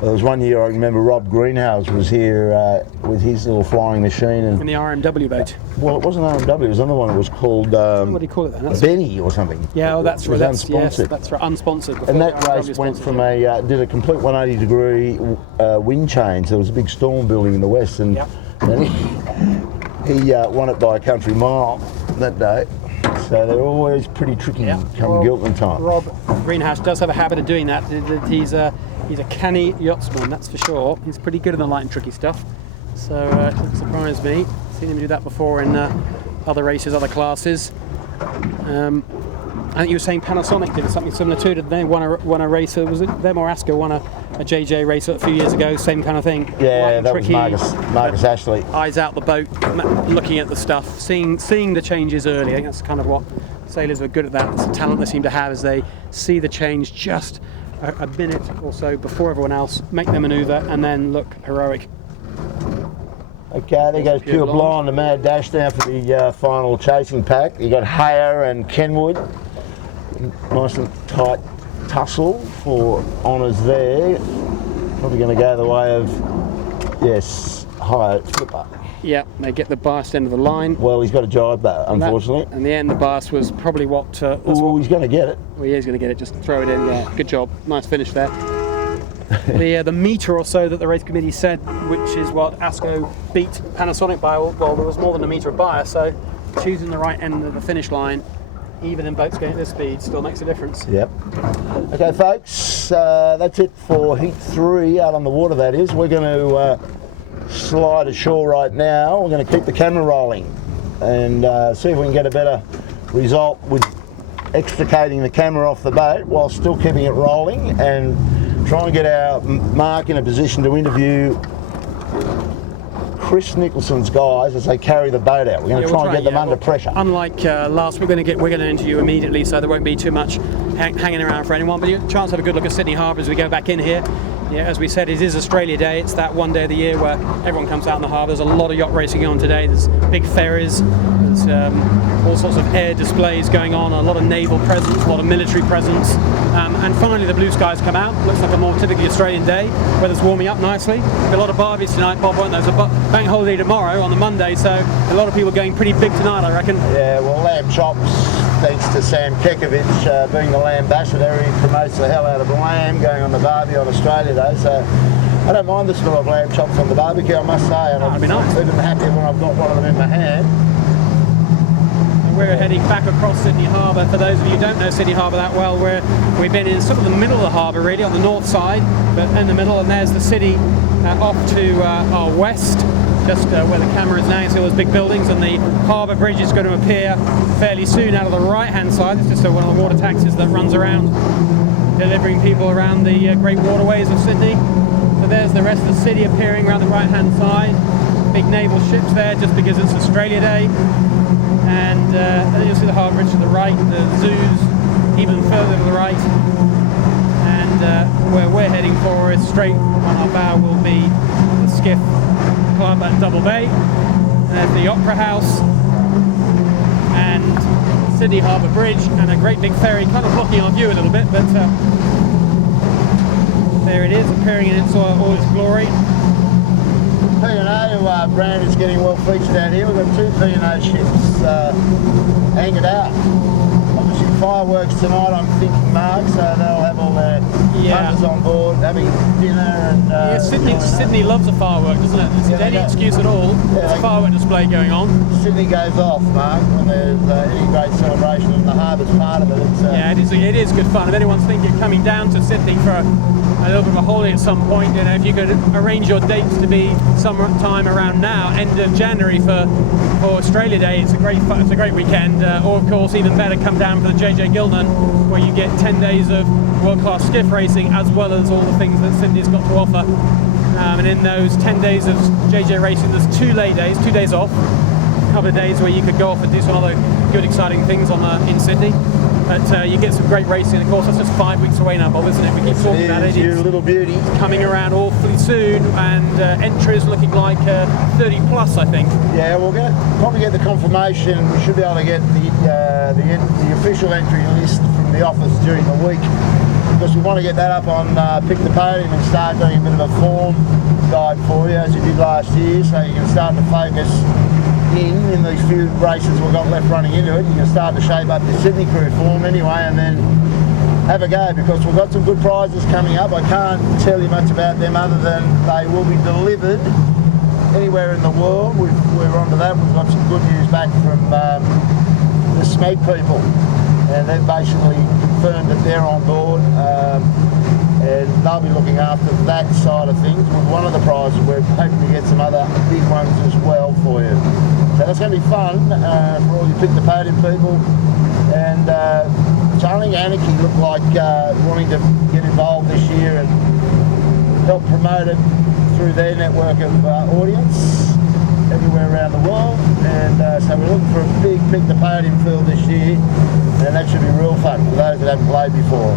There was one year I remember Rob Greenhouse was here with his little flying machine. And in the RMW boat. Well, it wasn't RMW, it was another one. It was called what do you call it then? Benny or something. Yeah, that's right. Unsponsored. Yes, that's right, unsponsored. And that race went from did a complete 180 degree wind change. There was a big storm building in the west, and he won it by a country mile that day. So they're always pretty tricky come Giltland time. Rob Greenhouse does have a habit of doing that. He's a canny yachtsman, that's for sure. He's pretty good in the light and tricky stuff. So it doesn't surprise me. Seen him do that before in other races, other classes. I think you were saying Panasonic did something similar too. Did they won a race? Was it them or Asco won a JJ race a few years ago? Same kind of thing. Yeah, that tricky, was Marcus Ashley. Eyes out the boat, looking at the stuff, seeing the changes early. I think that's kind of what sailors are good at. That it's a talent they seem to have, as they see the change just a minute or so before everyone else, make their manoeuvre, and then look heroic. Okay, there goes Pure Blonde, the mad dash down for the final chasing pack. You got Hayer and Kenwood. Nice and tight tussle for honours there. Probably going to go the way of, yes, Hayer Flipper. Yeah, they get the biased end of the line. Well, he's got a jibe though, unfortunately. In the end, the bias was probably what... he's going to get it. Well, he is going to get it, just throw it in, yeah. Good job, nice finish there. The metre or so that the race committee said, which is what Asco beat Panasonic by, well, there was more than a metre of bias, so choosing the right end of the finish line, even in boats going at this speed, still makes a difference. Yep. Okay, folks, that's it for Heat 3 out on the water, that is. We're going to slide ashore right now. We're going to keep the camera rolling and see if we can get a better result with extricating the camera off the boat while still keeping it rolling, and try and get our Mark in a position to interview Chris Nicholson's guys as they carry the boat out. We're going to try and get them under pressure. Unlike last, we're going to interview immediately, so there won't be too much hanging around for anyone. But you have a chance to have a good look at Sydney Harbour as we go back in here. Yeah, as we said, it is Australia Day. It's that one day of the year where everyone comes out in the harbour. There's a lot of yacht racing on today. There's big ferries. There's all sorts of air displays going on. A lot of naval presence, a lot of military presence. And finally, the blue skies come out. Looks like a more typically Australian day. Weather's warming up nicely. A lot of barbecues tonight, Bob, won't there? There's a bank holiday tomorrow on the Monday, so a lot of people going pretty big tonight, I reckon. Yeah, well, lamb chops, thanks to Sam Kekovich being the lamb ambassador. He promotes the hell out of lamb going on the barbie on Australia Day, so I don't mind the smell of lamb chops on the barbecue, I must say. And that'd be nice. I'm even happier when I've got one of them in my hand. We're heading back across Sydney Harbour. For those of you who don't know Sydney Harbour that well, we've been in sort of the middle of the harbour, really, on the north side, but in the middle, and there's the city off to our west, just where the camera is now. You see all those big buildings, and the harbour bridge is going to appear fairly soon out of the right-hand side. It's just one of the water taxis that runs around, delivering people around the great waterways of Sydney. So there's the rest of the city appearing around the right-hand side. Big naval ships there, just because it's Australia Day. And then you'll see the harbour bridge to the right, the zoos even further to the right. And where we're heading for is straight on our bow will be the skiff club at Double Bay. And there's the Opera House and Sydney Harbour Bridge and a great big ferry kind of blocking our view a little bit, but there it is, appearing in all its glory. P&O brand is getting well featured out here. We've got two P&O ships anchored out. Obviously fireworks tonight, I'm thinking, Mark, so they'll have all their punters on board having dinner and... Sydney loves a firework, doesn't it? There's any excuse at all. There's a firework display going on. Sydney goes off, Mark, when there's any great celebration, and the harbour's part of it. It is good fun. If anyone's thinking of coming down to Sydney for a little bit of a holiday at some point, if you could arrange your dates to be sometime around now, end of January for Australia Day, it's a great weekend. Or of course, even better, come down for the JJ Gilnan, where you get 10 days of world-class skiff racing as well as all the things that Sydney's got to offer. And in those 10 days of JJ racing, there's 2 lay days, 2 days off, a couple of days where you could go off and do some other good, exciting things in Sydney. But you get some great racing. Of course, that's just 5 weeks away now, Bob, isn't it? We keep talking about it. It's little beauty coming around awfully soon, and entries looking like 30 plus, I think. Yeah, we'll probably get the confirmation. We should be able to get the official entry list from the office during the week, because we want to get that up on Pick the Podium and start doing a bit of a form guide for you, as you did last year, so you can start to focus in these few races we've got left running into it. You can start to shape up your Sydney crew form anyway, and then have a go, because we've got some good prizes coming up. I can't tell you much about them other than they will be delivered anywhere in the world. We're onto that. We've got some good news back from the SMEG people, and they've basically confirmed that they're on board, and they'll be looking after that side of things. With one of the prizes, we're hoping to get some other big ones as well for you. So that's going to be fun for all you Pick the Podium people. And Charlie and Anarchy look like wanting to get involved this year and help promote it through their network of audience everywhere around the world. And so we're looking for a big Pick the Podium field this year, and that should be real fun for those that haven't played before.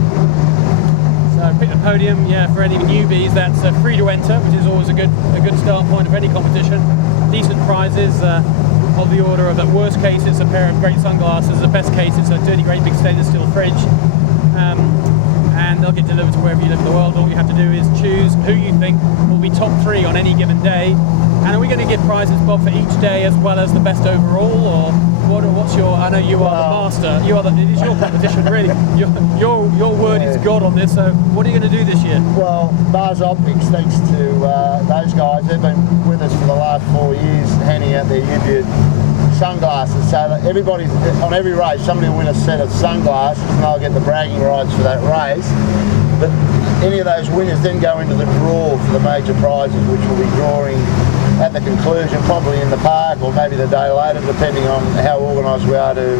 So Pick the Podium, for any newbies, that's free to enter, which is always a good start point of any competition. Decent prizes of the order of, at worst case, it's a pair of great sunglasses. The best case, it's a dirty, great big stainless steel fridge. And they'll get delivered to wherever you live in the world. All you have to do is choose who you think will be top 3 on any given day. And are we going to give prizes, Bob, for each day as well as the best overall, or what's your? I know you are the master. It is your competition, really. Your word is God on this. So what are you going to do this year? Well, Mars Optics, thanks to those guys, they've been with us for the last 4 years, handing out their Ubutte sunglasses, so that everybody on every race, somebody will win a set of sunglasses, and they'll get the bragging rights for that race. But any of those winners then go into the draw for the major prizes, which will be drawing at the conclusion, probably in the park or maybe the day later, depending on how organised we are to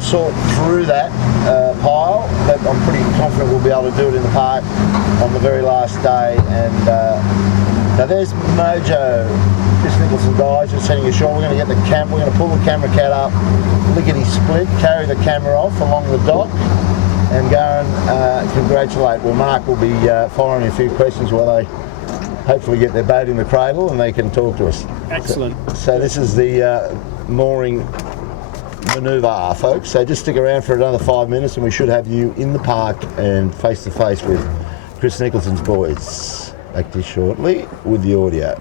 sort through that pile, but I'm pretty confident we'll be able to do it in the park on the very last day. And now there's Mojo, Chris Nicholson guys, just heading ashore. We're going to get the we're going to pull the camera cat up, lickety split, carry the camera off along the dock, and go and congratulate. Well, Mark will be firing a few questions while they hopefully get their boat in the cradle and they can talk to us. Excellent. So this is the mooring manoeuvre, folks. So just stick around for another 5 minutes and we should have you in the park and face to face with Chris Nicholson's boys. Back to you shortly with the audio.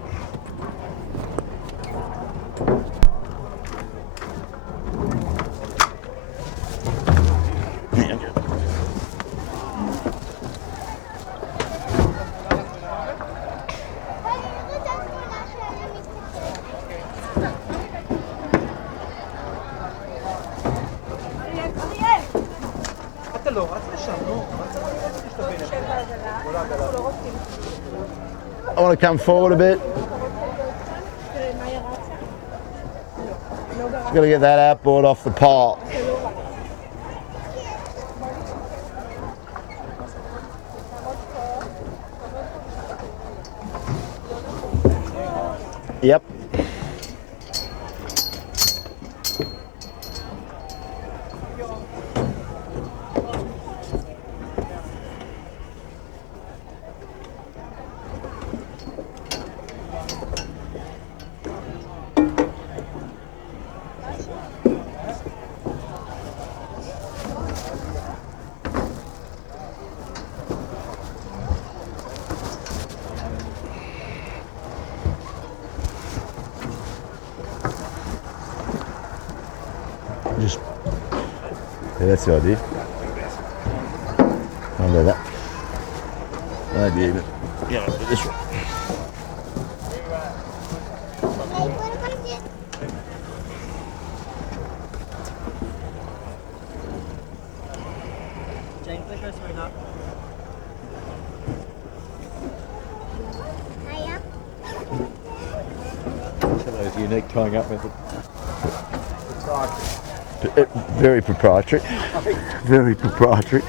I want to come forward a bit. Just got to get that outboard off the pile. Yep. Just, yeah, that's the idea. I'll do that. Maybe even, yeah, I'll do this one. Hello's unique tying up method. Very proprietary. Very proprietary.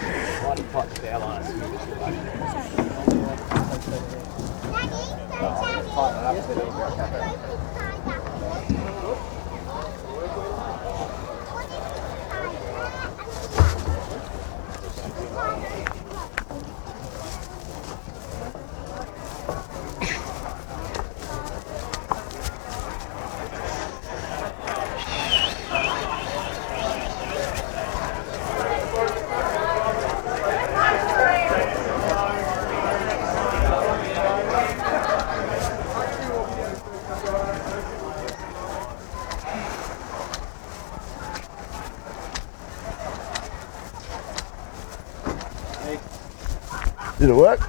Did it work?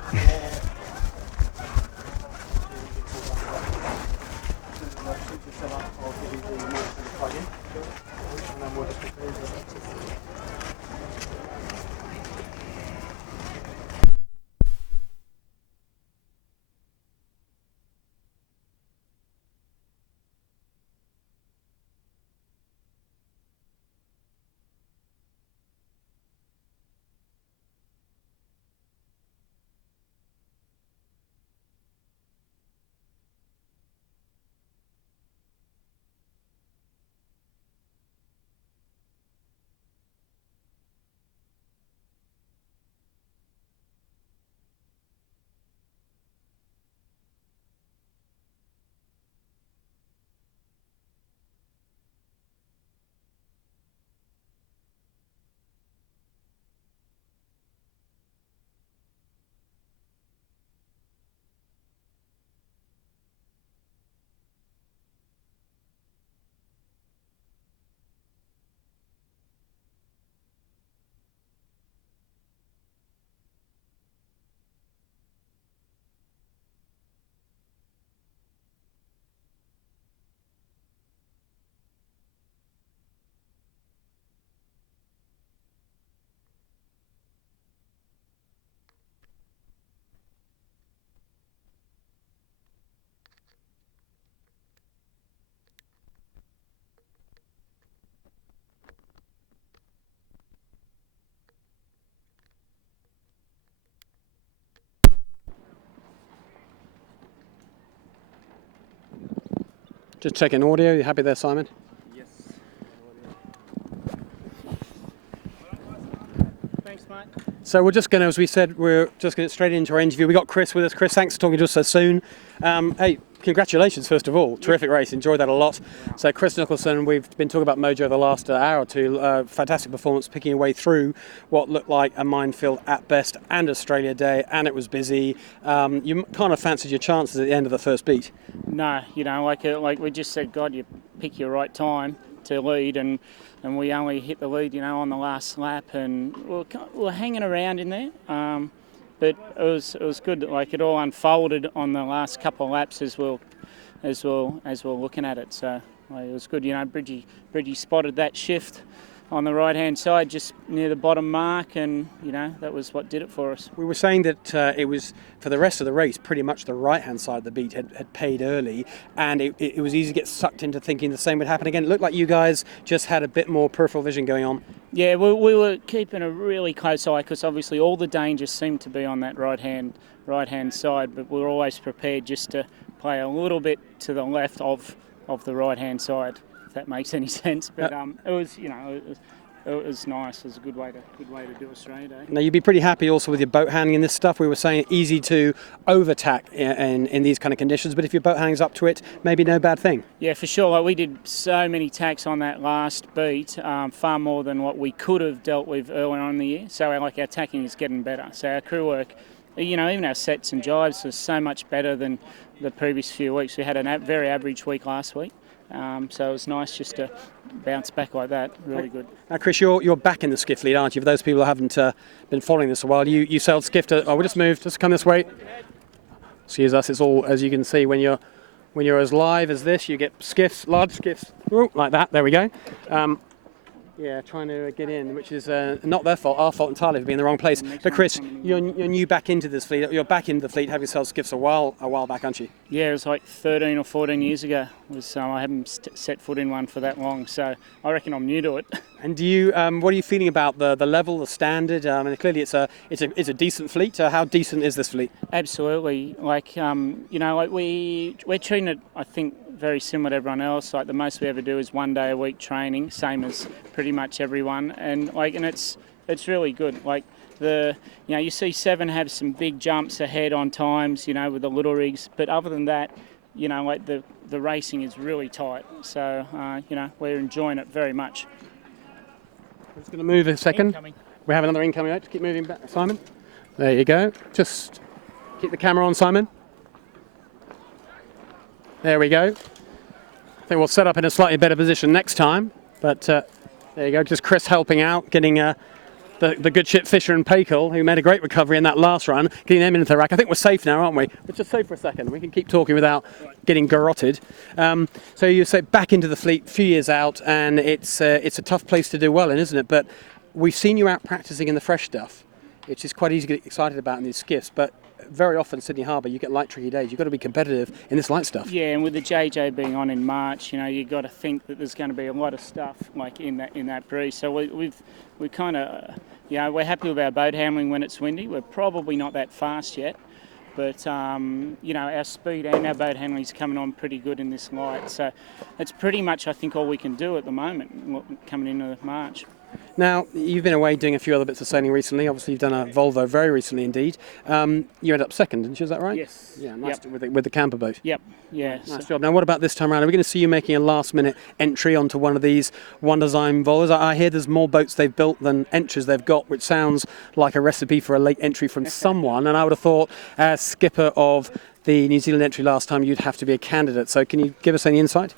Just checking audio. You happy there, Simon? Yes. Thanks, mate. So we're just going to, as we said, we're just going to get straight into our interview. We got Chris with us. Chris, thanks for talking to us so soon. Hey, congratulations, first of all. Terrific race. Enjoyed that a lot. So Chris Nicholson, we've been talking about Mojo the last hour or two. Fantastic performance, picking your way through what looked like a minefield at best, and Australia Day, and it was busy. You kind of fancied your chances at the end of the first beat. No, like we just said, God, you pick your right time to lead, and we only hit the lead, on the last lap, and we're hanging around in there. But it was good. Like, it all unfolded on the last couple of laps as we're looking at it. So it was good. Bridgie spotted that shift on the right hand side, just near the bottom mark, and that was what did it for us. We were saying that it was, for the rest of the race, pretty much the right hand side of the beat had paid early, and it was easy to get sucked into thinking the same would happen again. It looked like you guys just had a bit more peripheral vision going on. Yeah, we were keeping a really close eye, because obviously all the danger seemed to be on that right hand side, but we were always prepared just to play a little bit to the left of the right hand side, if that makes any sense. But it was it was nice. It was a good way to do Australia Day. Now, you'd be pretty happy also with your boat handling and this stuff. We were saying easy to overtack in these kind of conditions, but if your boat handling's up to it, maybe no bad thing. Yeah, for sure. Like, we did so many tacks on that last beat, far more than what we could have dealt with earlier on in the year. So our tacking is getting better. So our crew work, even our sets and jives, was so much better than the previous few weeks. We had a very average week last week. So it was nice just to bounce back like that. Really good. Now, Chris, you're back in the skiff lead, aren't you? For those people who haven't been following this a while, you sailed skiff to. Oh, we'll just move. Just come this way. Excuse us. It's all, as you can see, when you're as live as this, you get skiffs, large skiffs, like that. There we go. Yeah, trying to get in, which is not their fault, our fault entirely for being in the wrong place. But Chris, you're new back into this fleet. You're back into the fleet, having sailed skiffs a while back, aren't you? Yeah, it was like 13 or 14 years ago. I haven't set foot in one for that long, so I reckon I'm new to it. And do you, what are you feeling about the level, the standard? And clearly it's a decent fleet. How decent is this fleet? Absolutely. Like we're treating it, I think, very similar to everyone else. Like, the most we ever do is 1 day a week training, same as pretty much everyone, and it's really good. Like, you see Seven have some big jumps ahead on times, with the little rigs, but other than that, the racing is really tight. So we're enjoying it very much. I'm just going to move a second. Incoming. We have another incoming. Just keep moving back, Simon. There you go. Just keep the camera on, Simon. There we go. I think we'll set up in a slightly better position next time. But there you go. Just Chris helping out, getting the good ship Fisher and Pakel, who made a great recovery in that last run, getting them into the rack. I think we're safe now, aren't we? We're just safe for a second. We can keep talking without getting garroted. So you say back into the fleet, a few years out, and it's a tough place to do well in, isn't it? But we've seen you out practicing in the fresh stuff, which is quite easy to get excited about in these skiffs. But very often Sydney Harbour, you get light, tricky days. You've got to be competitive in this light stuff. Yeah, and with the JJ being on in March, you've got to think that there's going to be a lot of stuff like in that breeze. So we kind of, we're happy with our boat handling when it's windy. We're probably not that fast yet, but our speed and our boat handling is coming on pretty good in this light. So it's pretty much, I think, all we can do at the moment coming into March. Now, you've been away doing a few other bits of sailing recently. Obviously, you've done a Volvo very recently indeed. You ended up second, didn't you? Is that right? Yes. Yeah, nice. Yep. With the camper boat. Yep. Yeah. Nice job. Now, what about this time around? Are we going to see you making a last-minute entry onto one of these One Design Volvos? I hear there's more boats they've built than entries they've got, which sounds like a recipe for a late entry from someone. And I would have thought, as skipper of the New Zealand entry last time, you'd have to be a candidate. So can you give us any insight?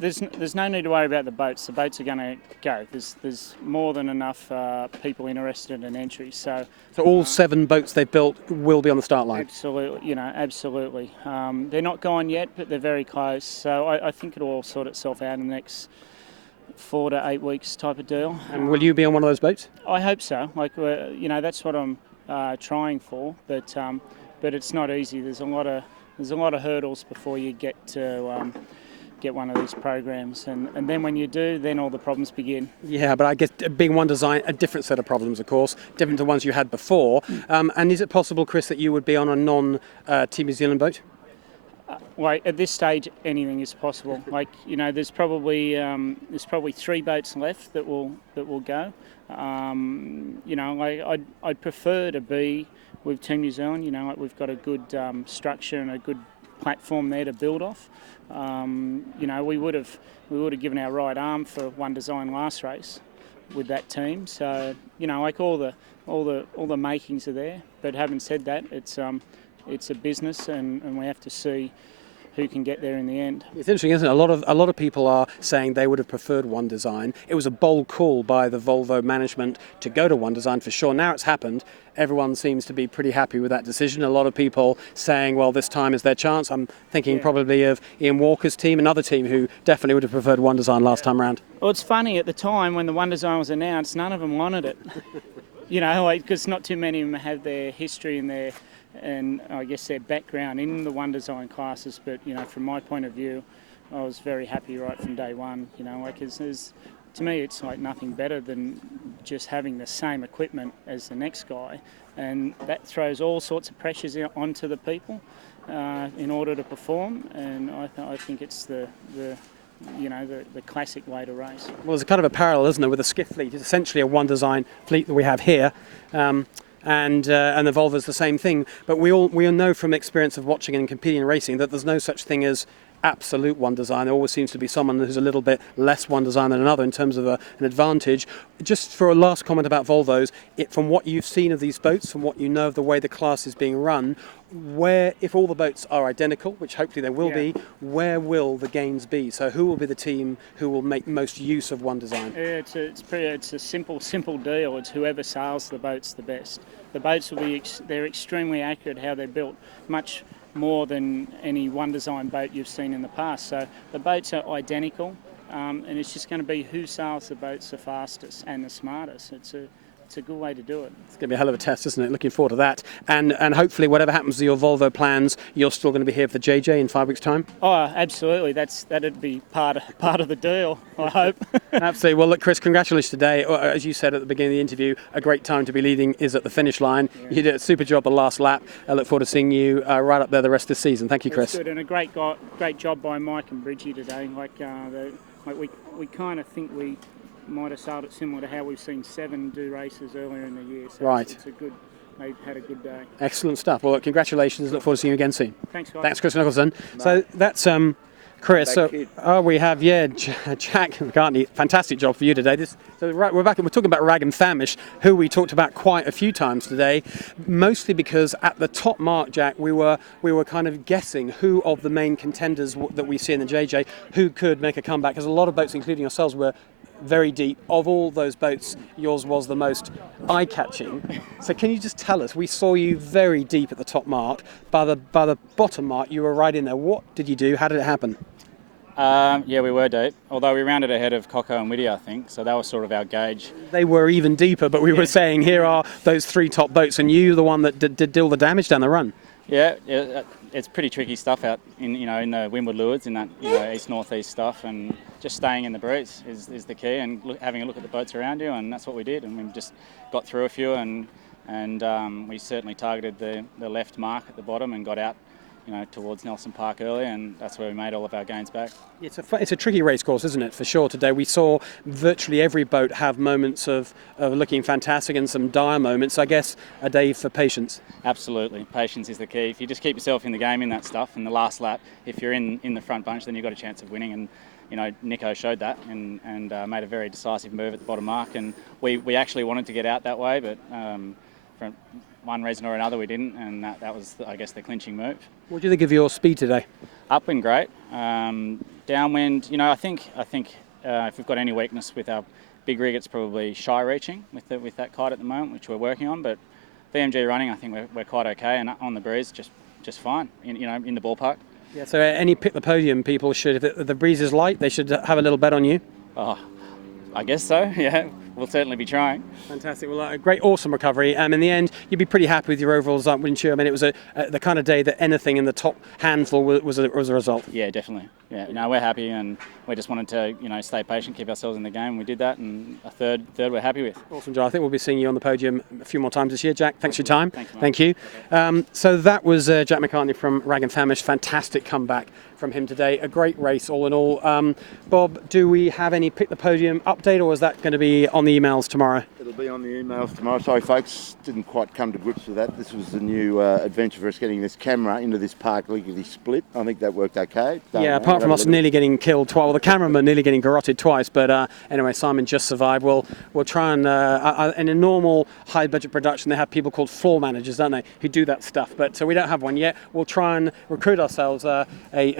There's no need to worry about the boats. The boats are going to go. There's more than enough people interested in entries. So all 7 boats they've built will be on the start line? Absolutely, absolutely. They're not gone yet, but they're very close. So I think it'll all sort itself out in the next 4 to 8 weeks type of deal. And will you be on one of those boats? I hope so. Like, that's what I'm trying for. But it's not easy. There's a lot of hurdles before you get to get one of these programs, and then when you do, then all the problems begin. Yeah, but I guess being One Design, a different set of problems, of course, different to ones you had before. And is it possible, Chris, that you would be on a non-Team New Zealand boat? like at this stage, anything is possible. Like, you know, there's probably 3 boats left that will go. You know, like I'd prefer to be with Team New Zealand. You know, like we've got a good structure and a good platform there to build off. You know, we would have given our right arm for One Design last race with that team. So, you know, like all the makings are there. But having said that, it's a business, and we have to see who can get there in the end. It's interesting, isn't it? A lot of people are saying they would have preferred One Design. It was a bold call by the Volvo management to go to One Design for sure. Now it's happened. Everyone seems to be pretty happy with that decision. A lot of people saying, well, this time is their chance. I'm thinking probably of Ian Walker's team, another team who definitely would have preferred One Design last time round. Well, it's funny, at the time when the One Design was announced, none of them wanted it. You know, like, because not too many of them have their history and I guess their background in the One Design classes. But, you know, from my point of view, I was very happy right from day one. You know, like, to me, it's like nothing better than just having the same equipment as the next guy, and that throws all sorts of pressures onto the people in order to perform. And I think it's the classic way to race. Well, there's a kind of a parallel, isn't there, with the skiff fleet. It's essentially a One Design fleet that we have here. And the Volvo's the same thing, but we all know from experience of watching and competing in racing that there's no such thing as absolute One Design. There always seems to be someone who's a little bit less One Design than another in terms of an advantage. Just for a last comment about Volvos, from what you've seen of these boats, from what you know of the way the class is being run, where, if all the boats are identical, which hopefully they will be, where will the gains be? So who will be the team who will make most use of One Design? Yeah, it's a simple deal. It's whoever sails the boats the best. The boats will be they're extremely accurate how they're built, much more than any One Design boat you've seen in the past. So the boats are identical, and it's just going to be who sails the boats the fastest and the smartest. It's a good way to do it. It's going to be a hell of a test, isn't it? Looking forward to that. And hopefully, whatever happens to your Volvo plans, you're still going to be here for the JJ in 5 weeks' time? Oh, absolutely. That'd be part of the deal, I hope. Absolutely. Well, look, Chris, congratulations today. As you said at the beginning of the interview, a great time to be leading is at the finish line. Yeah. You did a super job the last lap. I look forward to seeing you right up there the rest of the season. Thank you, Chris. That's good, and a great job by Mike and Bridgie today. We kind of think we might have sailed it similar to how we've seen Seven do races earlier in the year. So right. They've had a good day. Excellent stuff. Well, congratulations. Look forward to seeing you again soon. Thanks, guys. Thanks, Chris Nicholson. No. So that's Chris. So we have Jack McCartney. Fantastic job for you today. We're back and we're talking about Rag and Famish, who we talked about quite a few times today, mostly because at the top mark, Jack, we were kind of guessing who of the main contenders that we see in the JJ who could make a comeback, because a lot of boats, including yourselves, were very deep. Of all those boats, yours was the most eye-catching. So can you just tell us, we saw you very deep at the top mark, by the bottom mark you were right in there. What did you do? How did it happen? Yeah, we were deep, although we rounded ahead of Coco and Whitty, I think, so that was sort of our gauge. They were even deeper, but we were saying here are those 3 top boats, and you the one that did all the damage down the run. Yeah, it's pretty tricky stuff out in the windward lewards, in that east-northeast stuff, and just staying in the breeze is the key, and having a look at the boats around you, and that's what we did, and we just got through a few, and we certainly targeted the left mark at the bottom and got out towards Nelson Park early, and that's where we made all of our gains back. It's a tricky race course, isn't it, for sure today. We saw virtually every boat have moments of looking fantastic and some dire moments. I guess a day for patience. Absolutely. Patience is the key. If you just keep yourself in the game in that stuff, and the last lap, if you're in the front bunch, then you've got a chance of winning, and Nico showed that and made a very decisive move at the bottom mark, and we actually wanted to get out that way, but for one reason or another we didn't, and that was, I guess, the clinching move. What do you think of your speed today? Upwind, great. Downwind, I think if we've got any weakness with our big rig, it's probably shy reaching with that kite at the moment, which we're working on. But VMG running, I think we're quite okay, and on the breeze, just fine. In the ballpark. Yeah. So any pick the podium people should, if the breeze is light, they should have a little bet on you. Oh, I guess so. Yeah. we'll certainly be trying. Fantastic. Well, a great, awesome recovery. In the end, you'd be pretty happy with your overall result, wouldn't you? I mean, it was the kind of day that anything in the top handful was a result. Yeah, definitely. Yeah, no, we're happy, and we just wanted to, stay patient, keep ourselves in the game. We did that, and a third we're happy with. Awesome, Joe. I think we'll be seeing you on the podium a few more times this year, Jack. Thanks for your time. Thanks, mate. Thank you. So that was Jack McCartney from Rag and Famish. Fantastic comeback from him today. A great race, all in all. Bob, do we have any pick the podium update, or is that going to be on the emails tomorrow? It'll be on the emails tomorrow. Sorry, folks, didn't quite come to grips with that. This was the new adventure for us, getting this camera into this park legally split. I think that worked okay. Yeah, apart from us nearly getting killed twice, well, the cameraman nearly getting garroted twice, but anyway, Simon just survived. We'll try and, in a normal high-budget production, they have people called floor managers, don't they, who do that stuff, but we don't have one yet. We'll try and recruit ourselves a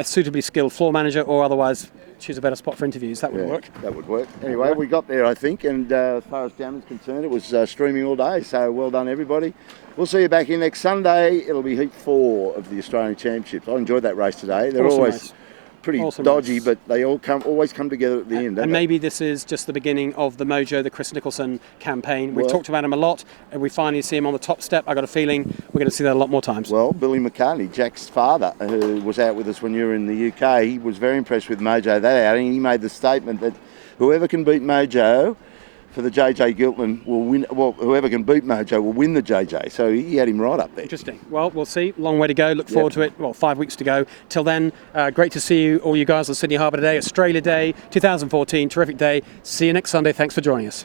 suitably skilled floor manager, or otherwise choose a better spot for interviews. That would work. That would work. Anyway, we got there, I think, and as far as down is concerned, it was streaming all day, so well done, everybody. We'll see you back here next Sunday. It'll be Heat 4 of the Australian Championships. I enjoyed that race today. They're Awesome always race. Pretty Awesome dodgy, race. but they always come together at the end. And maybe this is just the beginning of the Mojo, the Chris Nicholson campaign. We've talked about him a lot, and we finally see him on the top step. I got a feeling we're going to see that a lot more times. Well, Billy McCartney, Jack's father, who was out with us when you were in the UK, he was very impressed with Mojo that outing. He made the statement that whoever can beat Mojo for the JJ Giltland will win. Well, whoever can beat Mojo will win the JJ. So he had him right up there. Interesting. Well, we'll see. Long way to go. Look forward to it. Well, 5 weeks to go. Till then, great to see you, all you guys, on Sydney Harbour today. Australia Day, 2014. Terrific day. See you next Sunday. Thanks for joining us.